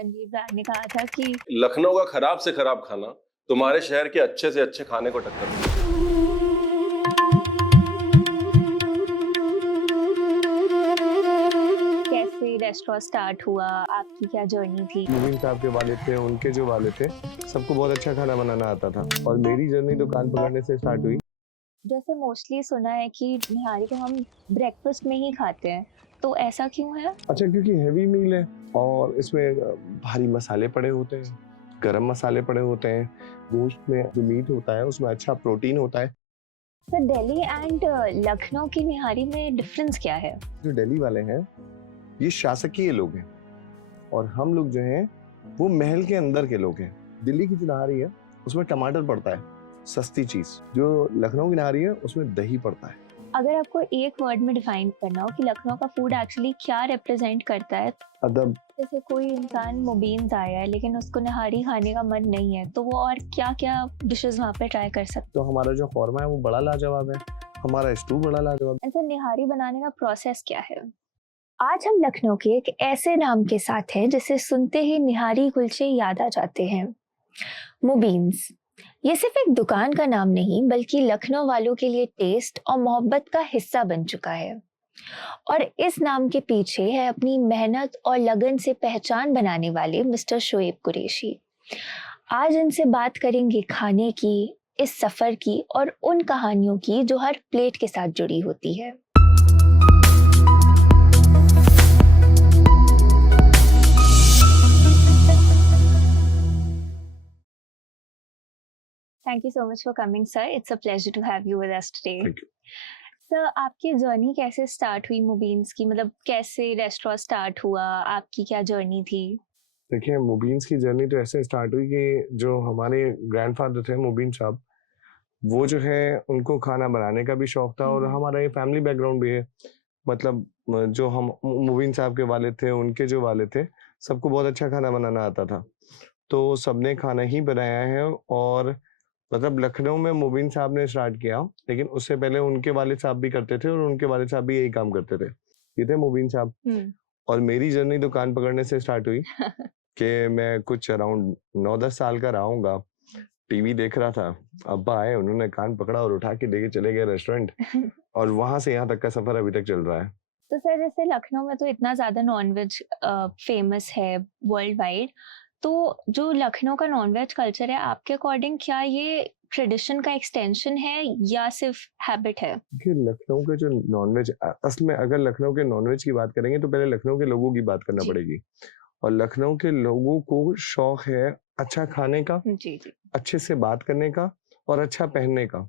रणवीर ब्रार ने कहा था कि लखनऊ का खराब से खराब खाना तुम्हारे शहर के अच्छे से अच्छे खाने को टक्कर देगा। कैसे रेस्टोरेंट स्टार्ट हुआ, आपकी क्या जर्नी थी? मुबीन साहब के वालिद थे, उनके जो वालिद थे, सबको बहुत अच्छा खाना बनाना आता था और मेरी जर्नी दुकान पकड़ने से स्टार्ट हुई। जैसे मोस्टली सुना है कि निहारी को हम ब्रेकफास्ट में ही खाते हैं, तो ऐसा क्यों है? अच्छा, क्योंकि हैवी मील है और इसमें भारी मसाले पड़े होते हैं, गरम मसाले पड़े होते हैं, गोश्त में जो मीट होता है उसमें अच्छा प्रोटीन होता है। सर, दिल्ली एंड लखनऊ की निहारी में डिफरेंस क्या है? जो दिल्ली वाले हैं ये शासकीय लोग हैं और हम लोग जो हैं वो महल के अंदर के लोग हैं। दिल्ली की जो नहारी है उसमें टमाटर पड़ता है, सस्ती चीज। जो लखनऊ की नहारी है उसमें दही पड़ता है। अगर आपको एक वर्ड में डिफाइन करना हो कि लखनऊ का फूड एक्चुअली क्या रिप्रेजेंट करता है, अदब। जैसे कोई इंसान मुबीन्स आया है लेकिन उसको निहारी खाने का मन नहीं है, तो वो और क्या क्या डिशेस वहाँ पे ट्राई कर सकते तो हमारा जो कौरमा है वो बड़ा लाजवाब है, हमारा स्टू बड़ा लाजवाब है। हैं? सर, निहारी बनाने का प्रोसेस क्या है? आज हम लखनऊ के एक ऐसे नाम के साथ हैं जिसे सुनते ही निहारी कुलचे याद आ जाते हैं, मुबीन्स। ये सिर्फ एक दुकान का नाम नहीं बल्कि लखनऊ वालों के लिए टेस्ट और मोहब्बत का हिस्सा बन चुका है। और इस नाम के पीछे है अपनी मेहनत और लगन से पहचान बनाने वाले मिस्टर शोएब कुरैशी। आज इनसे बात करेंगे खाने की, इस सफर की और उन कहानियों की जो हर प्लेट के साथ जुड़ी होती है। Thank you so much for coming, sir. It's a pleasure to have you with us today. Thank you. Sir, आपकी जर्नी कैसे स्टार्ट हुई मुबीन्स की? मतलब कैसे रेस्टोरेंट स्टार्ट हुआ, आपकी क्या जर्नी थी? देखिए, मुबीन्स की जर्नी तो ऐसे स्टार्ट हुई कि जो हमारे ग्रैंडफादर थे मुबीन साहब, वो जो है उनको खाना बनाने का भी शौक था और हमारा ये फैमिली बैकग्राउंड भी है। मतलब जो हम मुबीन साहब के वालिद थे, उनके जो वालिद थे, सबको बहुत अच्छा खाना बनाना आता था। तो सबने खाना ही बनाया है और मतलब लखनऊ में मुबीन साहब ने स्टार्ट किया, लेकिन उससे पहले उनके वालिद साहब भी करते थे और उनके वालिद साहब भी यही काम करते थे। ये थे मुबीन साहब। और मेरी जर्नी दुकान पकड़ने से स्टार्ट हुई कि मैं कुछ अराउंड 9-10 साल का रहा हूँगा। टीवी देख रहा था, अब्बा आए, उन्होंने कान पकड़ा और उठा के लेके चले गए रेस्टोरेंट और वहां से यहाँ तक का सफर अभी तक चल रहा है। तो सर, जैसे लखनऊ में तो इतना ज्यादा नॉनवेज फेमस है वर्ल्ड वाइड, तो जो लखनऊ का नॉनवेज कल्चर है, आपके अकॉर्डिंग क्या ये ट्रेडिशन का एक्सटेंशन है या सिर्फ हैबिट है? देखिए, लखनऊ के जो नॉनवेज, असल में अगर लखनऊ के नॉनवेज की बात करेंगे तो पहले लखनऊ के लोगों की बात करना जी। पड़ेगी। और लखनऊ के लोगों को शौक है अच्छा खाने का, जी जी। अच्छे से बात करने का और अच्छा पहनने का।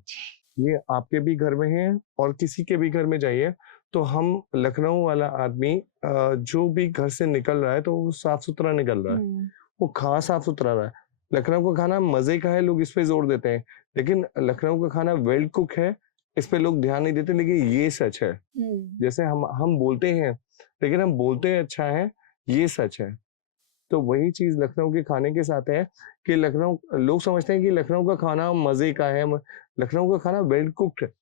ये आपके भी घर में है और किसी के भी घर में जाइए तो हम लखनऊ वाला आदमी जो भी घर से निकल रहा है तो वो साफ सुथरा निकल रहा है, वो खा साफ सुथरा रहा है। लखनऊ का खाना मजे का है, लोग इस पे जोर देते हैं, लेकिन लखनऊ का खाना वेल कुक है, इस पे लोग ध्यान नहीं देते, लेकिन ये सच है। जैसे हम बोलते हैं, लेकिन हम बोलते अच्छा है, ये सच है। तो वही चीज लखनऊ के खाने के साथ है कि लखनऊ, लोग समझते हैं कि लखनऊ का खाना मजे का है, लखनऊ का खाना वेल कुक्ड है,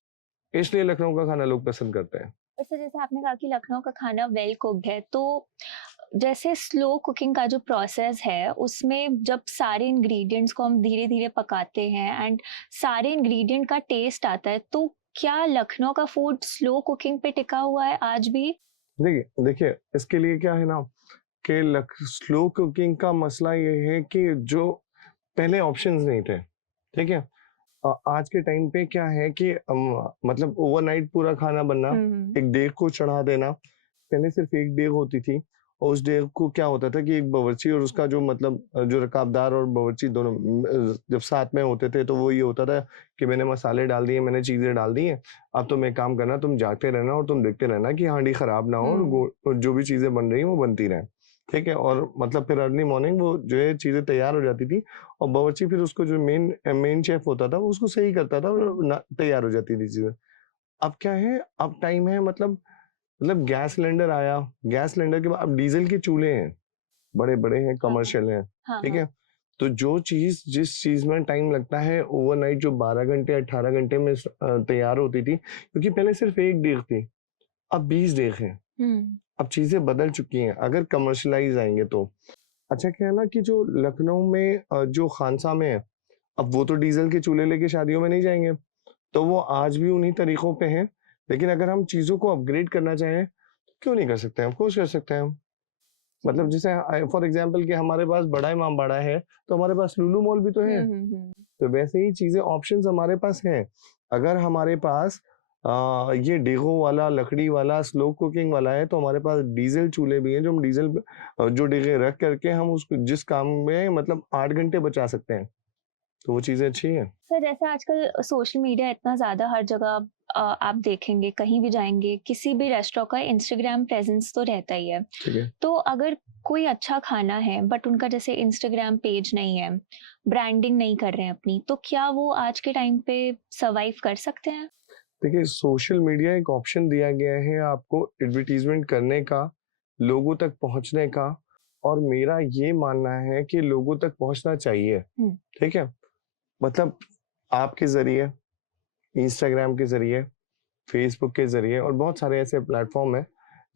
इसलिए लखनऊ का खाना लोग पसंद करते हैं। और सर, जैसे आपने कहा कि लखनऊ का खाना वेल कुक्ड है, तो जैसे स्लो कुकिंग का जो प्रोसेस है उसमें जब सारे इंग्रेडिएंट्स को हम धीरे धीरे पकाते हैं एंड सारे इंग्रेडिएंट का टेस्ट आता है, तो क्या लखनऊ का फूड स्लो कुकिंग पे टिका हुआ है आज भी? देखिए देखिए इसके लिए क्या है ना कि स्लो कुकिंग का मसला ये है कि जो पहले ऑप्शंस नहीं थे, ठीक है। आज के टाइम पे क्या है कि मतलब ओवरनाइट पूरा खाना बनना, एक देग को चढ़ा देना। पहले सिर्फ एक देग होती थी और उस देग को क्या होता था कि एक बावर्ची और उसका जो मतलब जो रकाबदार और बावर्ची दोनों जब साथ में होते थे तो वो ये होता था कि मैंने मसाले डाल दिए, मैंने चीजें डाल दी हैं, अब तुम एक काम करना, तुम जागते रहना और तुम देखते रहना कि हांडी खराब ना हो और जो भी चीजें बन रही हैं वो बनती रहें, ठीक है। और मतलब फिर अर्ली मॉर्निंग वो जो है चीजें तैयार हो जाती थी और बावर्ची फिर उसको जो मेन मेन शेफ होता था वो उसको सही करता था और तैयार हो जाती थी चीजें। अब क्या है, अब टाइम है, मतलब गैस सिलेंडर आया, गैस सिलेंडर के बाद अब डीजल के चूल्हे हैं, बड़े बड़े हैं, कमर्शियल हैं, ठीक है। तो जो चीज जिस चीज में टाइम लगता है ओवरनाइट, जो 12 घंटे 18 घंटे में तैयार होती थी, क्योंकि पहले सिर्फ एक देग थी, अब 20 देग हैं। अब चीजें बदल चुकी हैं, अगर कमर्शलाइज आएंगे तो अच्छा क्या है ना कि जो लखनऊ में जो खानसा में है, अब वो तो डीजल के चूल्हे लेके शादियों में नहीं जाएंगे, तो वो आज भी उन्हीं तरीकों पे हैं। लेकिन अगर हम चीजों को अपग्रेड करना चाहें तो क्यों नहीं कर सकते हैं, ऑफ कोर्स कर सकते हैं हम। मतलब जैसे फॉर एग्जांपल कि हमारे पास बड़ा इमाम बाड़ा है, तो हमारे पास लुलु मॉल भी तो है। हम्म। तो वैसे ही चीजें ऑप्शंस हमारे पास हैं। अगर हमारे पास ये डेगो वाला लकड़ी वाला स्लो कुकिंग वाला है, तो हमारे पास डीजल चूल्हे भी हैं, जो हम डीजल जो डेगे रख करके हम उसको जिस काम में मतलब 8 घंटे बचा सकते हैं, तो वो चीजें अच्छी हैं। सर जैसे आजकल सोशल मीडिया इतना ज़्यादा हर जगह आप देखेंगे, कहीं भी जाएँगे, किसी भी रेस्टोरेंट का इंस्टाग्राम प्रेज़ेंस तो रहता ही है। ठीक है। तो अगर कोई अच्छा खाना है बट उनका जैसे इंस्टाग्राम पेज नहीं है, ब्रांडिंग नहीं कर रहे हैं अपनी, तो क्या वो आज के टाइम पे सर्वाइव कर सकते हैं? देखिए, सोशल मीडिया एक ऑप्शन दिया गया है आपको एडवर्टाइजमेंट करने का, लोगों तक पहुंचने का, और मेरा ये मानना है कि लोगों तक पहुंचना चाहिए। हुँ। ठीक है। मतलब आपके जरिए, इंस्टाग्राम के जरिए, फेसबुक के जरिए और बहुत सारे ऐसे प्लेटफॉर्म हैं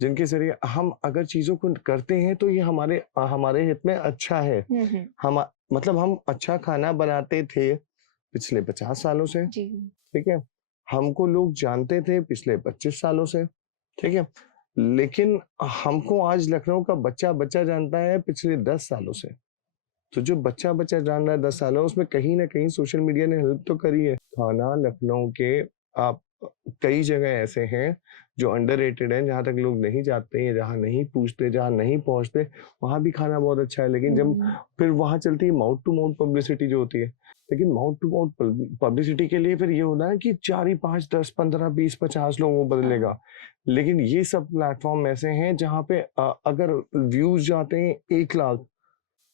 जिनके जरिए हम अगर चीजों को करते हैं तो ये हमारे हमारे हित में अच्छा है। हुँ, हुँ। हम मतलब हम अच्छा खाना बनाते थे पिछले 50 सालों से। जी। ठीक है। हमको लोग जानते थे पिछले 25 सालों से। ठीक है। लेकिन हमको आज लखनऊ का बच्चा बच्चा जानता है पिछले 10 सालों से। तो जो बच्चा बच्चा जान रहा है 10 सालों, उसमें कहीं ना कहीं सोशल मीडिया ने हेल्प तो करी है। खाना लखनऊ के आप कई जगह ऐसे हैं जो अंडररेटेड हैं, जहाँ तक लोग नहीं जाते हैं, जहाँ नहीं पूछते, जहाँ नहीं पहुंचते, वहां भी खाना बहुत अच्छा है। लेकिन जब हुँ। फिर वहां चलती है माउथ टू माउथ पब्लिसिटी जो होती है, लेकिन माउथ टू माउथ पब्लिसिटी के लिए फिर ये होना है कि 4 ही 5 10 15 20 50 लोगों को हाँ। बदलेगा। लेकिन ये सब प्लेटफॉर्म ऐसे हैं जहाँ पे अगर व्यूज जाते हैं 1 लाख,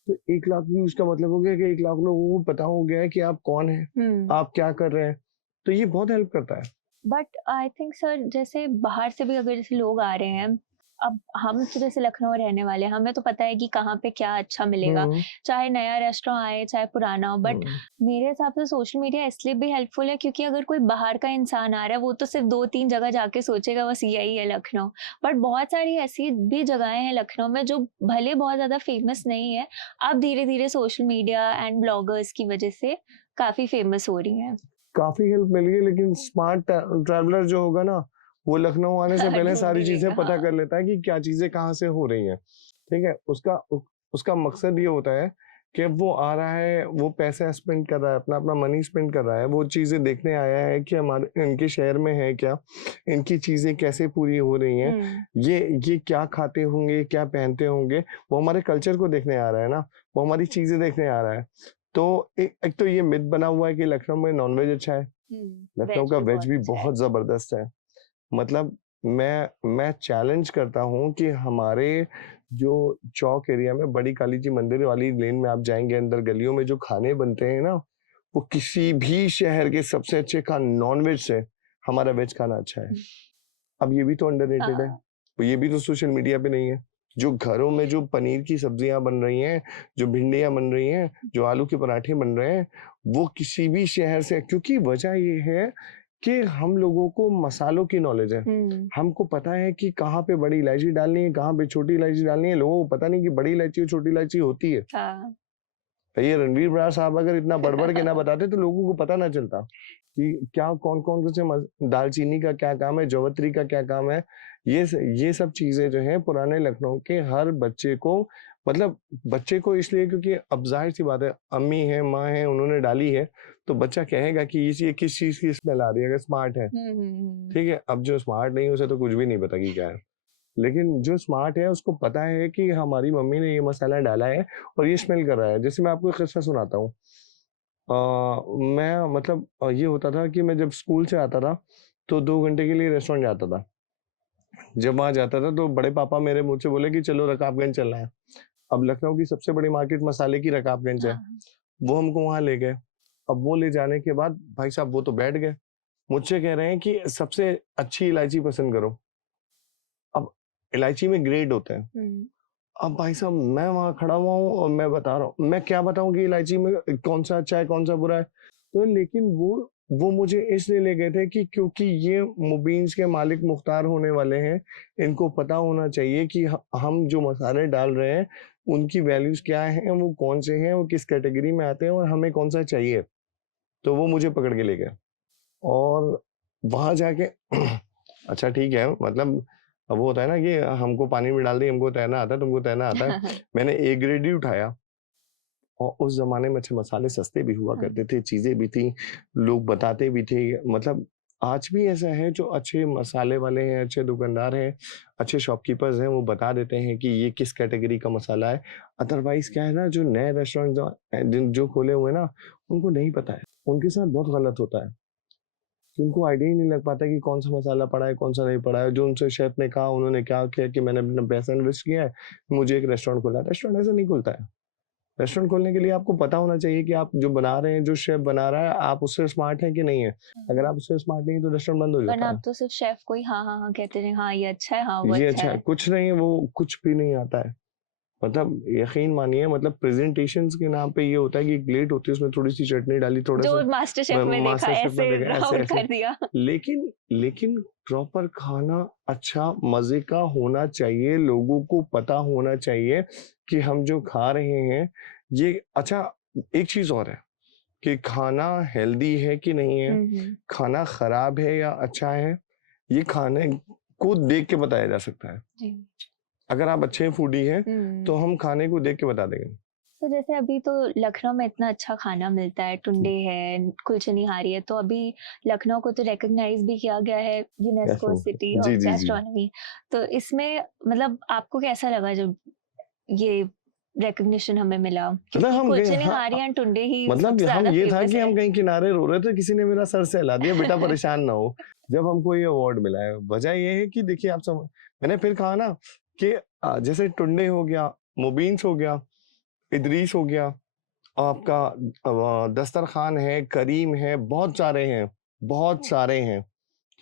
तो 1 लाख व्यूज का मतलब हो गया कि 1 लाख लोगों को पता हो गया है कि आप कौन हैं, हुँ। आप क्या कर रहे हैं। तो ये बहुत हेल्प करता है। बट आई थिंक सर जैसे बाहर से भी अगर जैसे लोग आ रहे हैं, अब हम तो जैसे लखनऊ रहने वाले हैं, हमें तो पता है कि कहाँ पे क्या अच्छा मिलेगा, हम्म। चाहे नया रेस्टोरेंट आए चाहे पुराना हो। बट हम्म। मेरे हिसाब से सोशल मीडिया इसलिए भी हेल्पफुल है क्योंकि अगर कोई बाहर का इंसान आ रहा है वो तो सिर्फ 2-3 जगह जाके सोचेगा बस यही है लखनऊ। बट बहुत सारी ऐसी भी जगहें हैं लखनऊ में जो भले बहुत ज्यादा फेमस नहीं है, अब धीरे धीरे सोशल मीडिया एंड ब्लॉगर्स की वजह से काफी फेमस हो रही हैं। काफी हेल्प मिल गई, लेकिन स्मार्ट ट्रैवलर जो होगा ना, वो लखनऊ आने से पहले ढूंढ सारी ही चीजें लेगा, पता हाँ। कर लेता है कि क्या चीजें कहाँ से हो रही हैं। ठीक है। उसका मकसद ये होता है कि अब वो आ रहा है, वो पैसे स्पेंड कर रहा है, अपना अपना मनी स्पेंड कर रहा है, वो चीजें देखने आया है कि हमारे इनके शहर में है क्या, इनकी चीजें कैसे पूरी हो रही हैं, हम्म। ये क्या खाते होंगे, क्या पहनते होंगे। वो हमारे कल्चर को देखने आ रहा है ना, वो हमारी चीजें देखने आ रहा है। तो एक तो ये मिथ बना हुआ है कि लखनऊ में नॉनवेज अच्छा है। लखनऊ वेज का भी वेज बहुत भी अच्छा है। बहुत जबरदस्त है। मतलब मैं चैलेंज करता हूँ कि हमारे जो चौक एरिया में बड़ी काली जी मंदिर वाली लेन में आप जाएंगे, अंदर गलियों में जो खाने बनते हैं ना, वो किसी भी शहर के सबसे अच्छे नॉन वेज से हमारा वेज खाना अच्छा है। अब ये भी तो अंडररेटेड है। हाँ। तो ये भी तो सोशल मीडिया पे नहीं है। जो घरों में जो पनीर की सब्जियां बन रही हैं, जो भिंडियां बन रही हैं, जो आलू के पराठे बन रहे हैं, वो किसी भी शहर से, क्योंकि वजह ये है कि हम लोगों को मसालों की नॉलेज है। हम्म। हमको पता है कि कहाँ पे बड़ी इलायची डालनी है, कहाँ पे छोटी इलायची डालनी है। लोगों को पता नहीं कि बड़ी इलायची और छोटी इलायची होती है। हाँ। तो ये रणवीर बराड़ साहब अगर इतना बढ़ के ना बताते तो लोगों को पता ना चलता कि क्या कौन कौन से दालचीनी का क्या काम है, जवत्री का क्या काम है। ये सब चीजें जो है पुराने लखनऊ के हर बच्चे को, मतलब बच्चे को इसलिए क्योंकि अब जाहिर सी बात है, अम्मी है, माँ है, उन्होंने डाली है, तो बच्चा कहेगा कि ये किस चीज की स्मेल आ रही है, अगर स्मार्ट है। हम्म। ठीक है। अब जो स्मार्ट नहीं है उसे तो कुछ भी नहीं पता कि क्या है। लेकिन जो स्मार्ट है उसको पता है कि हमारी मम्मी ने ये मसाला डाला है और ये स्मेल कर रहा है। जैसे मैं आपको एक किस्सा सुनाता हूँ। मैं मतलब ये होता था कि मैं जब स्कूल से आता था तो 2 घंटे के लिए रेस्टोरेंट जाता था। जब वहां जाता था तो बड़े पापा मेरे मुझसे बोले कि चलो रकाबगंज चलना है। अब लखनऊ की सबसे बड़ी मार्केट मसाले की रकाबगंज है। हाँ। वो हमको वहां ले गए। अब वो ले जाने के बाद भाई साहब वो तो बैठ गए, मुझसे कह रहे हैं कि सबसे अच्छी इलायची पसंद करो। अब इलायची में ग्रेड होते हैं। हम्म। अब भाई साहब मैं वहां खड़ा हुआ हूँ और मैं बता रहा हूँ, मैं क्या बताऊं कि इलायची में कौन सा अच्छा है कौन सा बुरा है। तो लेकिन वो मुझे इसलिए ले गए थे कि क्योंकि ये मुबीन्स के मालिक मुख्तार होने वाले हैं, इनको पता होना चाहिए कि हम जो मसाले डाल रहे हैं उनकी वैल्यूज क्या हैं, वो कौन से हैं, वो किस कैटेगरी में आते हैं और हमें कौन सा चाहिए। तो वो मुझे पकड़ के ले गए और वहां जाके अच्छा ठीक है, मतलब अब वो होता है ना कि हमको पानी में डाल दी, हमको तैरना आता है, तुमको तैरना आता है। मैंने ए ग्रेड ही उठाया और उस जमाने में अच्छे मसाले सस्ते भी हुआ करते थे, चीजें भी थी, लोग बताते भी थे। मतलब आज भी ऐसा है, जो अच्छे मसाले वाले हैं, अच्छे दुकानदार हैं, अच्छे शॉपकीपर्स हैं, वो बता देते हैं कि ये किस कैटेगरी का मसाला है। अदरवाइज क्या है ना, जो नए रेस्टोरेंट जो खोले हुए हैं ना, उनको नहीं पता है, उनके साथ बहुत गलत होता है कि उनको आइडिया ही नहीं लग पाता कि कौन सा मसाला पड़ा है, कौन सा नहीं पड़ा है। जो उनसे शेफ ने कहा, उन्होंने क्या किया कि मैंने अपना पैसा इन्वेस्ट किया है, मुझे एक रेस्टोरेंट खोला है। रेस्टोरेंट ऐसा नहीं खुलता है। रेस्टोरेंट खोलने के लिए आपको पता होना चाहिए कि आप जो बना रहे हैं, जो शेफ बना रहा है, आप उससे स्मार्ट हैं कि नहीं है। अगर आप उससे स्मार्ट नहीं है तो रेस्टोरेंट बंद हो वरना जाता आप है। तो सिर्फ शेफ को ही हाँ हाँ हाँ कहते रहे, हाँ ये अच्छा है, हाँ वो ये अच्छा अच्छा है, है। कुछ नहीं, वो कुछ भी नहीं आता है। मतलब यकीन मानिए, मतलब प्रेजेंटेशंस के नाम पे ये होता है कि एक प्लेट होती है, उसमें थोड़ी सी चटनी डाली, थोड़ा जो सा मास्टर शेफ में देखा मास्टर शेफ में ऐसे देखा, ऐसे राउंड ऐसे। कर दिया। लेकिन लेकिन प्रॉपर खाना अच्छा मजे का होना चाहिए, लोगों को पता होना चाहिए कि हम जो खा रहे हैं ये अच्छा। एक चीज और है कि खाना हेल्दी है कि नहीं है, खाना खराब है या अच्छा है, ये खाने को देख के बताया जा सकता है। जी। अगर आप अच्छे फूडी हैं तो हम खाने को देख के बता देंगे। तो जैसे अभी तो लखनऊ में इतना अच्छा खाना मिलता है, टुंडे है, कुलचे निहारी है, तो अभी लखनऊ को तो रिकॉग्नाइज भी किया गया है UNESCO city G of G G. Gastronomy. तो इसमें मतलब आपको कैसा लगा जब ये रिकॉग्निशन हमें मिला, मतलब क्योंकि हम गए, कुलचे हाँ, निहारी एंड टुंडे ही मतलब सबसे हम ज्यादा ये था फेमस कि है। हम कहीं किनारे रो रहे थे, किसी ने मेरा सर सहला दिया, बेटा परेशान ना हो जब हमको ये अवार्ड मिला है। वजह ये है कि देखिए, आप समझ, मैंने फिर कहा ना कि जैसे टुंडे हो गया, मुबीन्स हो गया, इदरीस हो गया, आपका दस्तरखान है, करीम है, बहुत सारे हैं, बहुत सारे हैं।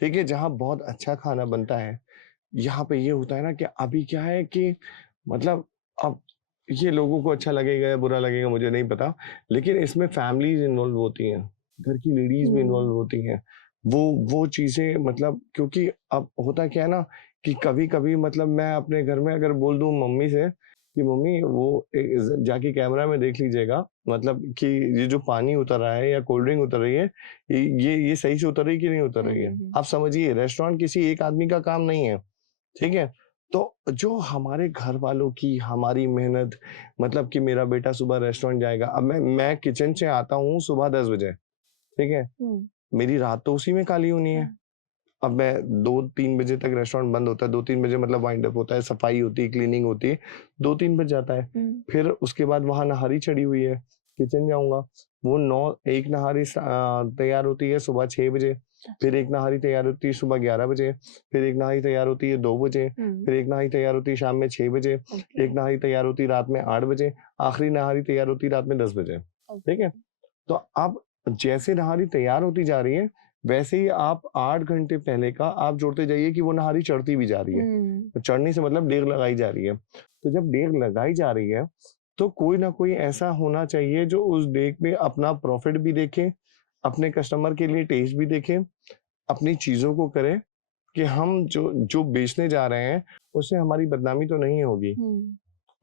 ठीक है, जहाँ बहुत अच्छा खाना बनता है। यहाँ पे ये होता है ना कि अभी क्या है कि मतलब अब ये लोगों को अच्छा लगेगा या बुरा लगेगा मुझे नहीं पता, लेकिन इसमें फैमिलीज इन्वॉल्व होती हैं, घर की लेडीज भी इन्वॉल्व होती हैं। वो चीजें, मतलब क्योंकि अब होता क्या है ना कि कभी कभी मतलब मैं अपने घर में अगर बोल दूं मम्मी से कि मम्मी वो जाके कैमरा में देख लीजिएगा, मतलब कि ये जो पानी उतर रहा है या कोल्ड ड्रिंक उतर रही है, ये सही से उतर रही कि नहीं उतर रही है। आप समझिए, रेस्टोरेंट किसी एक आदमी का काम नहीं है। ठीक है, तो जो हमारे घर वालों की हमारी मेहनत, मतलब कि मेरा बेटा सुबह रेस्टोरेंट जाएगा, अब मैं किचन से आता हूँ सुबह 10 बजे। ठीक है, मेरी रात तो उसी में काली होनी है। अब मैं 2-3 बजे तक रेस्टोरेंट बंद होता है, 2-3 बजे मतलब वाइंड अप होता है, सफाई होती है, क्लीनिंग होती है, 2-3 बज जाता है। फिर उसके बाद वहां नहारी चढ़ी हुई है, किचन जाऊंगा, वो एक नहारी तैयार होती है सुबह 6 बजे, फिर एक नहारी तैयार होती है सुबह 11 बजे, फिर एक नहारी तैयार होती है 2 बजे, फिर एक नहारी तैयार होती है शाम में 6 बजे, एक नहारी तैयार होती है रात में 8 बजे, आखिरी नहारी तैयार होती है रात में 10 बजे। ठीक है, तो अब जैसे नहारी तैयार होती जा रही है, वैसे ही आप 8 घंटे पहले का आप जोड़ते जाइए कि वो नहारी चढ़ती भी जा रही है। तो चढ़ने से मतलब डेग लगाई जा रही है। तो जब डेग लगाई जा रही है, तो कोई ना कोई ऐसा होना चाहिए जो उस डेग में अपना प्रॉफिट भी देखे, अपने कस्टमर के लिए टेस्ट भी देखे, अपनी चीजों को करे कि हम जो जो बेचने जा रहे हैं उससे हमारी बदनामी तो नहीं होगी।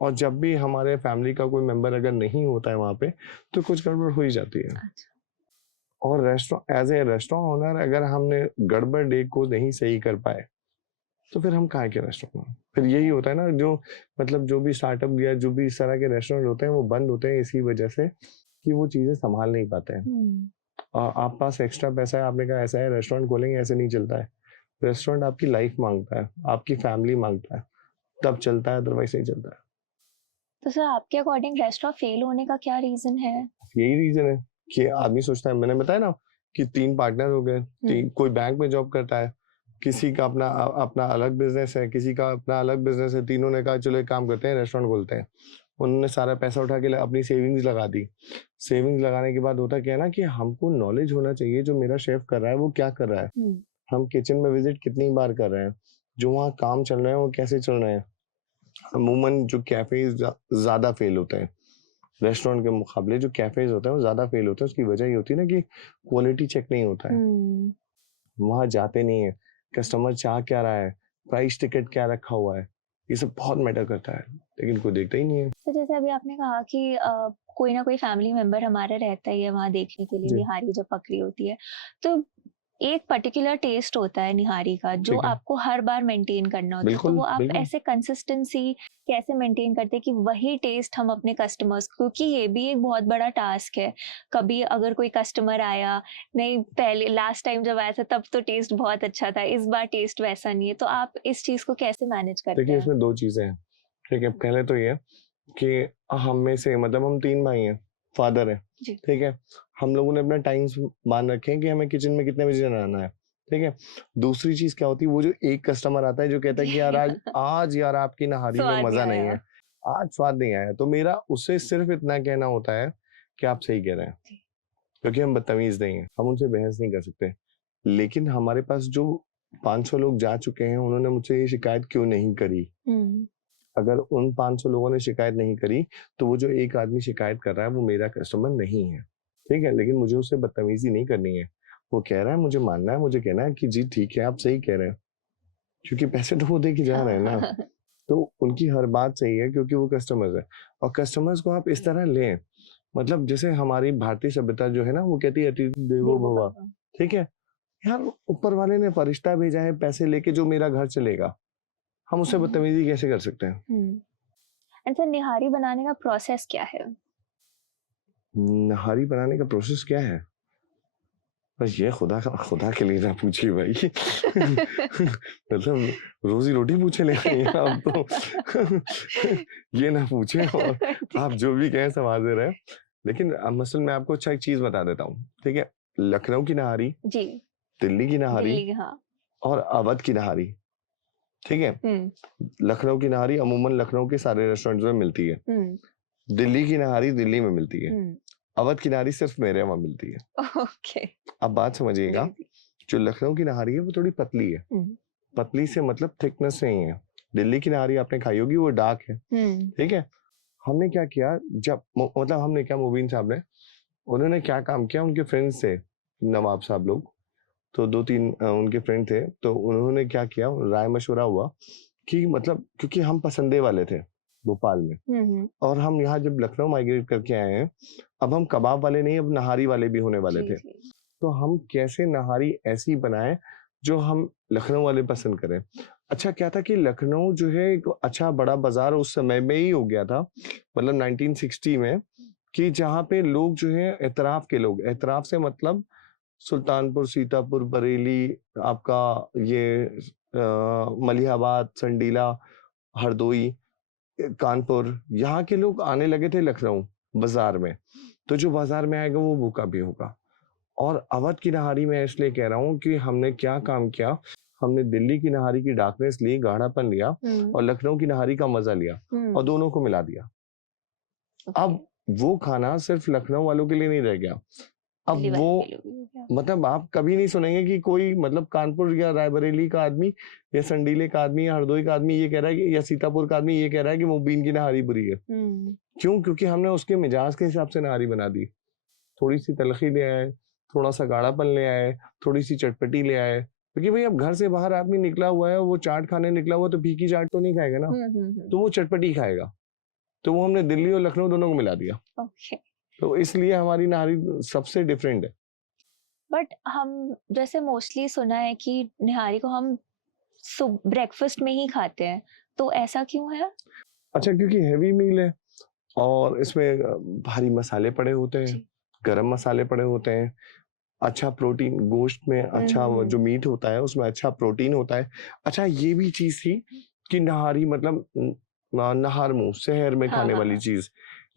और जब भी हमारे फैमिली का कोई मेंबर अगर नहीं होता है वहां पे, तो कुछ गड़बड़ हो ही जाती है। और restaurant, as a restaurant owner, अगर हमने गड़बड़ डे को नहीं सही कर पाए तो फिर हम काहे के रेस्टोरेंट में। फिर यही होता है ना, जो मतलब जो भी स्टार्टअप या जो भी इस तरह के रेस्टोरेंट होते हैं वो बंद होते हैं इसी वजह से कि वो चीजें संभाल नहीं पाते हैं। आप पास एक्स्ट्रा पैसा है, आपने कहा ऐसा है रेस्टोरेंट खोलेंगे, ऐसे नहीं चलता है। रेस्टोरेंट आपकी लाइफ मांगता है, आपकी फैमिली मांगता है, तब चलता है, अदरवाइज नहीं चलता है। तो सर आपके अकॉर्डिंग रेस्टोरेंट फेल होने का क्या रीजन है? यही रीजन है कि आदमी सोचता है, मैंने बताया ना कि 3 पार्टनर हो गए, कोई बैंक में जॉब करता है, किसी का अपना अपना अलग बिजनेस है, किसी का अपना अलग बिजनेस है, तीनों ने कहा चलो एक काम करते हैं रेस्टोरेंट खोलते हैं। उन्होंने सारा पैसा उठा के अपनी सेविंग्स लगा दी। सेविंग्स लगाने के बाद होता क्या है ना कि हमको नॉलेज होना चाहिए जो मेरा शेफ कर रहा है वो क्या कर रहा है, हम किचन में विजिट कितनी बार कर रहे हैं, जो वहाँ काम चल रहे हैं वो कैसे चल रहे हैं। अमूमन जो कैफे ज्यादा फेल होते हैं रेस्टोरेंट के मुकाबले, जो कैफेज होते हैं वो ज्यादा फेल होते हैं। उसकी वजह ये होती है ना कि क्वालिटी चेक नहीं होता है, वहां जाते नहीं है, कस्टमर चाह क्या रहा है, प्राइस टिकट क्या रखा हुआ है, ये सब बहुत मैटर करता है, लेकिन कोई देखता ही नहीं है। तो जैसे अभी आपने कहा कि कोई ना कोई फैमिली मेंबर हमारा रहता ही है वहाँ देखने के लिए जी। निहारी जब पकड़ी होती है। तो एक पर्टिकुलर टेस्ट होता है निहारी का जो ठीक है। आपको हर बार मेंटेन करना होता है। तो बिल्कुल, वो आप बिल्कुल। ऐसे कंसिस्टेंसी कैसे मेंटेन करते हैं कि वही टेस्ट हम अपने कस्टमर्स, क्योंकि ये भी एक बहुत बड़ा टास्क है। कभी अगर कोई कस्टमर आया, नहीं पहले लास्ट टाइम जब आया था तब तो टेस्ट बहुत अच्छा था, इस बार टेस्ट वैसा नहीं है, तो आप इस चीज़ को कैसे मैनेज करते देखिए हैं? इसमें 2 चीज़ें हैं, ठीक है? पहले तो ये कि हम में से मतलब हम 3 भाई हैं, फादर है, जी। ठीक है? हम लोगों ने अपना टाइम्स बाँध रखे हैं कि हमें किचन में कितने बजे जाना है, ठीक है? दूसरी चीज़ क्या होती है, वो जो एक कस्टमर आता है जो कहता है कि यार आज आज यार आपकी नहारी में स्वाद नहीं मज़ा नहीं आया। है, आज स्वाद नहीं आया, तो मेरा उससे सिर्फ़ इतना कहना होता है कि आप सही कह रहे हैं, जी। क्योंकि हम बदतमीज़ नहीं हैं, हम उनसे बहस नहीं कर सकते। लेकिन हमारे पास जो 500 लोग जा चुके हैं, उन्होंने मुझसे ये शिकायत क्यों नहीं करी? हुँ। अगर उन 500 लोगों ने शिकायत नहीं करी, तो वो जो एक आदमी शिकायत कर रहा है, वो मेरा कस्टमर नहीं है, ठीक है? लेकिन मुझे उससे बदतमीज़ी नहीं करनी है। वो कह रहा है, मुझे मानना है, मुझे कहना है कि जी ठीक है, आप सही कह रहे हैं, क्योंकि पैसे तो वो दे के जा रहे हैं ना। हाँ। तो उनकी हर बात सही है क्योंकि वो कस्टमर्स हैं और कस्टमर्स को आप इस तरह लें, मतलब जैसे हमारी भारतीय सभ्यता जो है ना, वो कहती है अतिथि देवो देवो भव, भव। ठीक है? यार ऊपर वाले ने फरिश्ता भेजा है पैसे लेके जो मेरा घर चलेगा, हम उससे हुँ, बदतमीज़ी कैसे कर सकते हैं? हुँ। अच्छा, निहारी बनाने का प्रोसेस क्या है? नहारी बनाने का प्रोसेस क्या है? बस ये खुदा के लिए ना पूछिए भाई। मतलब रोज़ी-रोटी पूछे ले रही हैं आप तो। ये ना पूछें और आप जो भी कहें सब हाज़िर हैं। लेकिन मसल मैं आपको अच्छा एक चीज़ बता देता हूँ, ठीक है? लखनऊ की नहारी, जी, दिल्ली की नहारी दिल्ली हाँ। और अवध की नहारी, ठीक है? हुँ, लखनऊ की नहारी अमूमन लखनऊ के सारे रेस्टोरेंट्स में मिलती है। हुँ, दिल्ली की नहारी दिल्ली में मिलती है। हुँ। अवध की नहारी सिर्फ़ मेरे वहाँ मिलती है। ओके। अब बात जी, समझिएगा, जी। जो लखनऊ की नहारी है वो थोड़ी पतली है। हुँ, पतली से मतलब थिकनेस नहीं है। दिल्ली की नहारी आपने खाई होगी वो डार्क है, हुँ, ठीक है? हमने क्या किया जब मतलब हमने क्या मुबीन साहब ने, उन्होंने क्या काम किया उनके फ्रेंड्स थे, नवाब साहब लोग, तो 2-3 उनके फ्रेंड थे, तो उन्होंने क्या किया राय-मशवरा हुआ कि मतलब क्योंकि हम पसंदे वाले थे भोपाल में हुँ, हुँ। और हम यहाँ जब लखनऊ माइग्रेट करके आए हैं, अब हम कबाब वाले नहीं अब नहारी वाले भी होने वाले जी, थे। जी। तो हम कैसे नहारी ऐसी बनाएँ जो हम लखनऊ वाले पसंद करें। अच्छा क्या था कि लखनऊ जो है एक अच्छा बड़ा बाज़ार उस समय में ही हो गया था, मतलब 1960 में कि जहाँ पे लोग जो हैं एतराफ़ के लोग, एतराफ़ से मतलब सुल्तानपुर, सीतापुर, बरेली, आपका ये मलिहाबाद, संडीला, हरदोई, कानपुर, यहाँ के लोग आने लगे थे लखनऊ बाज़ार में। तो जो बाज़ार में आएगा वो भूखा भी होगा। और अवध की नहारी मैं इसलिए कह रहा हूँ कि हमने क्या काम किया, हमने दिल्ली की नहारी की डार्कनेस ली, गाढ़ापन लिया हुँ, और लखनऊ की नहारी का मज़ा लिया और हुँ। दोनों को मिला दिया। ओके, अब वो खाना सिर्फ़ लखनऊ वालों के लिए नहीं रह गया। अब दिल्ली वो वालों के लिए भी हो गया। मतलब आप कभी नहीं सुनेंगे कि कोई मतलब कानपुर या रायबरेली का आदमी या संडीले का आदमी या हरदोई का आदमी ये कह रहा है कि या सीतापुर का आदमी ये कह रहा है कि मुबीन की नहारी बुरी है। हुँ, क्यों? क्योंकि हमने उसके मिजाज के हिसाब से नहारी बना दी। थोड़ी-सी तलख़ी ले आए, थोड़ा-सा गाढ़ापन ले आए, थोड़ी-सी चटपटी ले आए। क्योंकि भई अब घर से बाहर आदमी निकला हुआ है, वो चाट खाने निकला हुआ है, तो फीकी चाट तो नहीं खाएगा ना, हुँ, हुँ, हुँ। तो वो चटपटी खाएगा। तो वो हमने दिल्ली और लखनऊ दोनों को मिला दिया। ओके। तो इसलिए हमारी नहारी सबसे डिफरेंट है। बट हम जैसे मोस्टली सुना है कि निहारी को हम ब्रेकफास्ट में ही खाते हैं, तो ऐसा क्यों है? अच्छा क्योंकि हेवी मील है और इसमें भारी मसाले पड़े होते हैं, जी। गरम मसाले पड़े होते हैं, अच्छा प्रोटीन गोश्त में हुँ, अच्छा हुँ, वो जो हुँ। मीट होता है उसमें अच्छा प्रोटीन होता है। अच्छा ये भी चीज़ थी कि नहारी मतलब नहार मुँह शहर में हाँ, खाने हाँ, वाली हाँ। चीज़,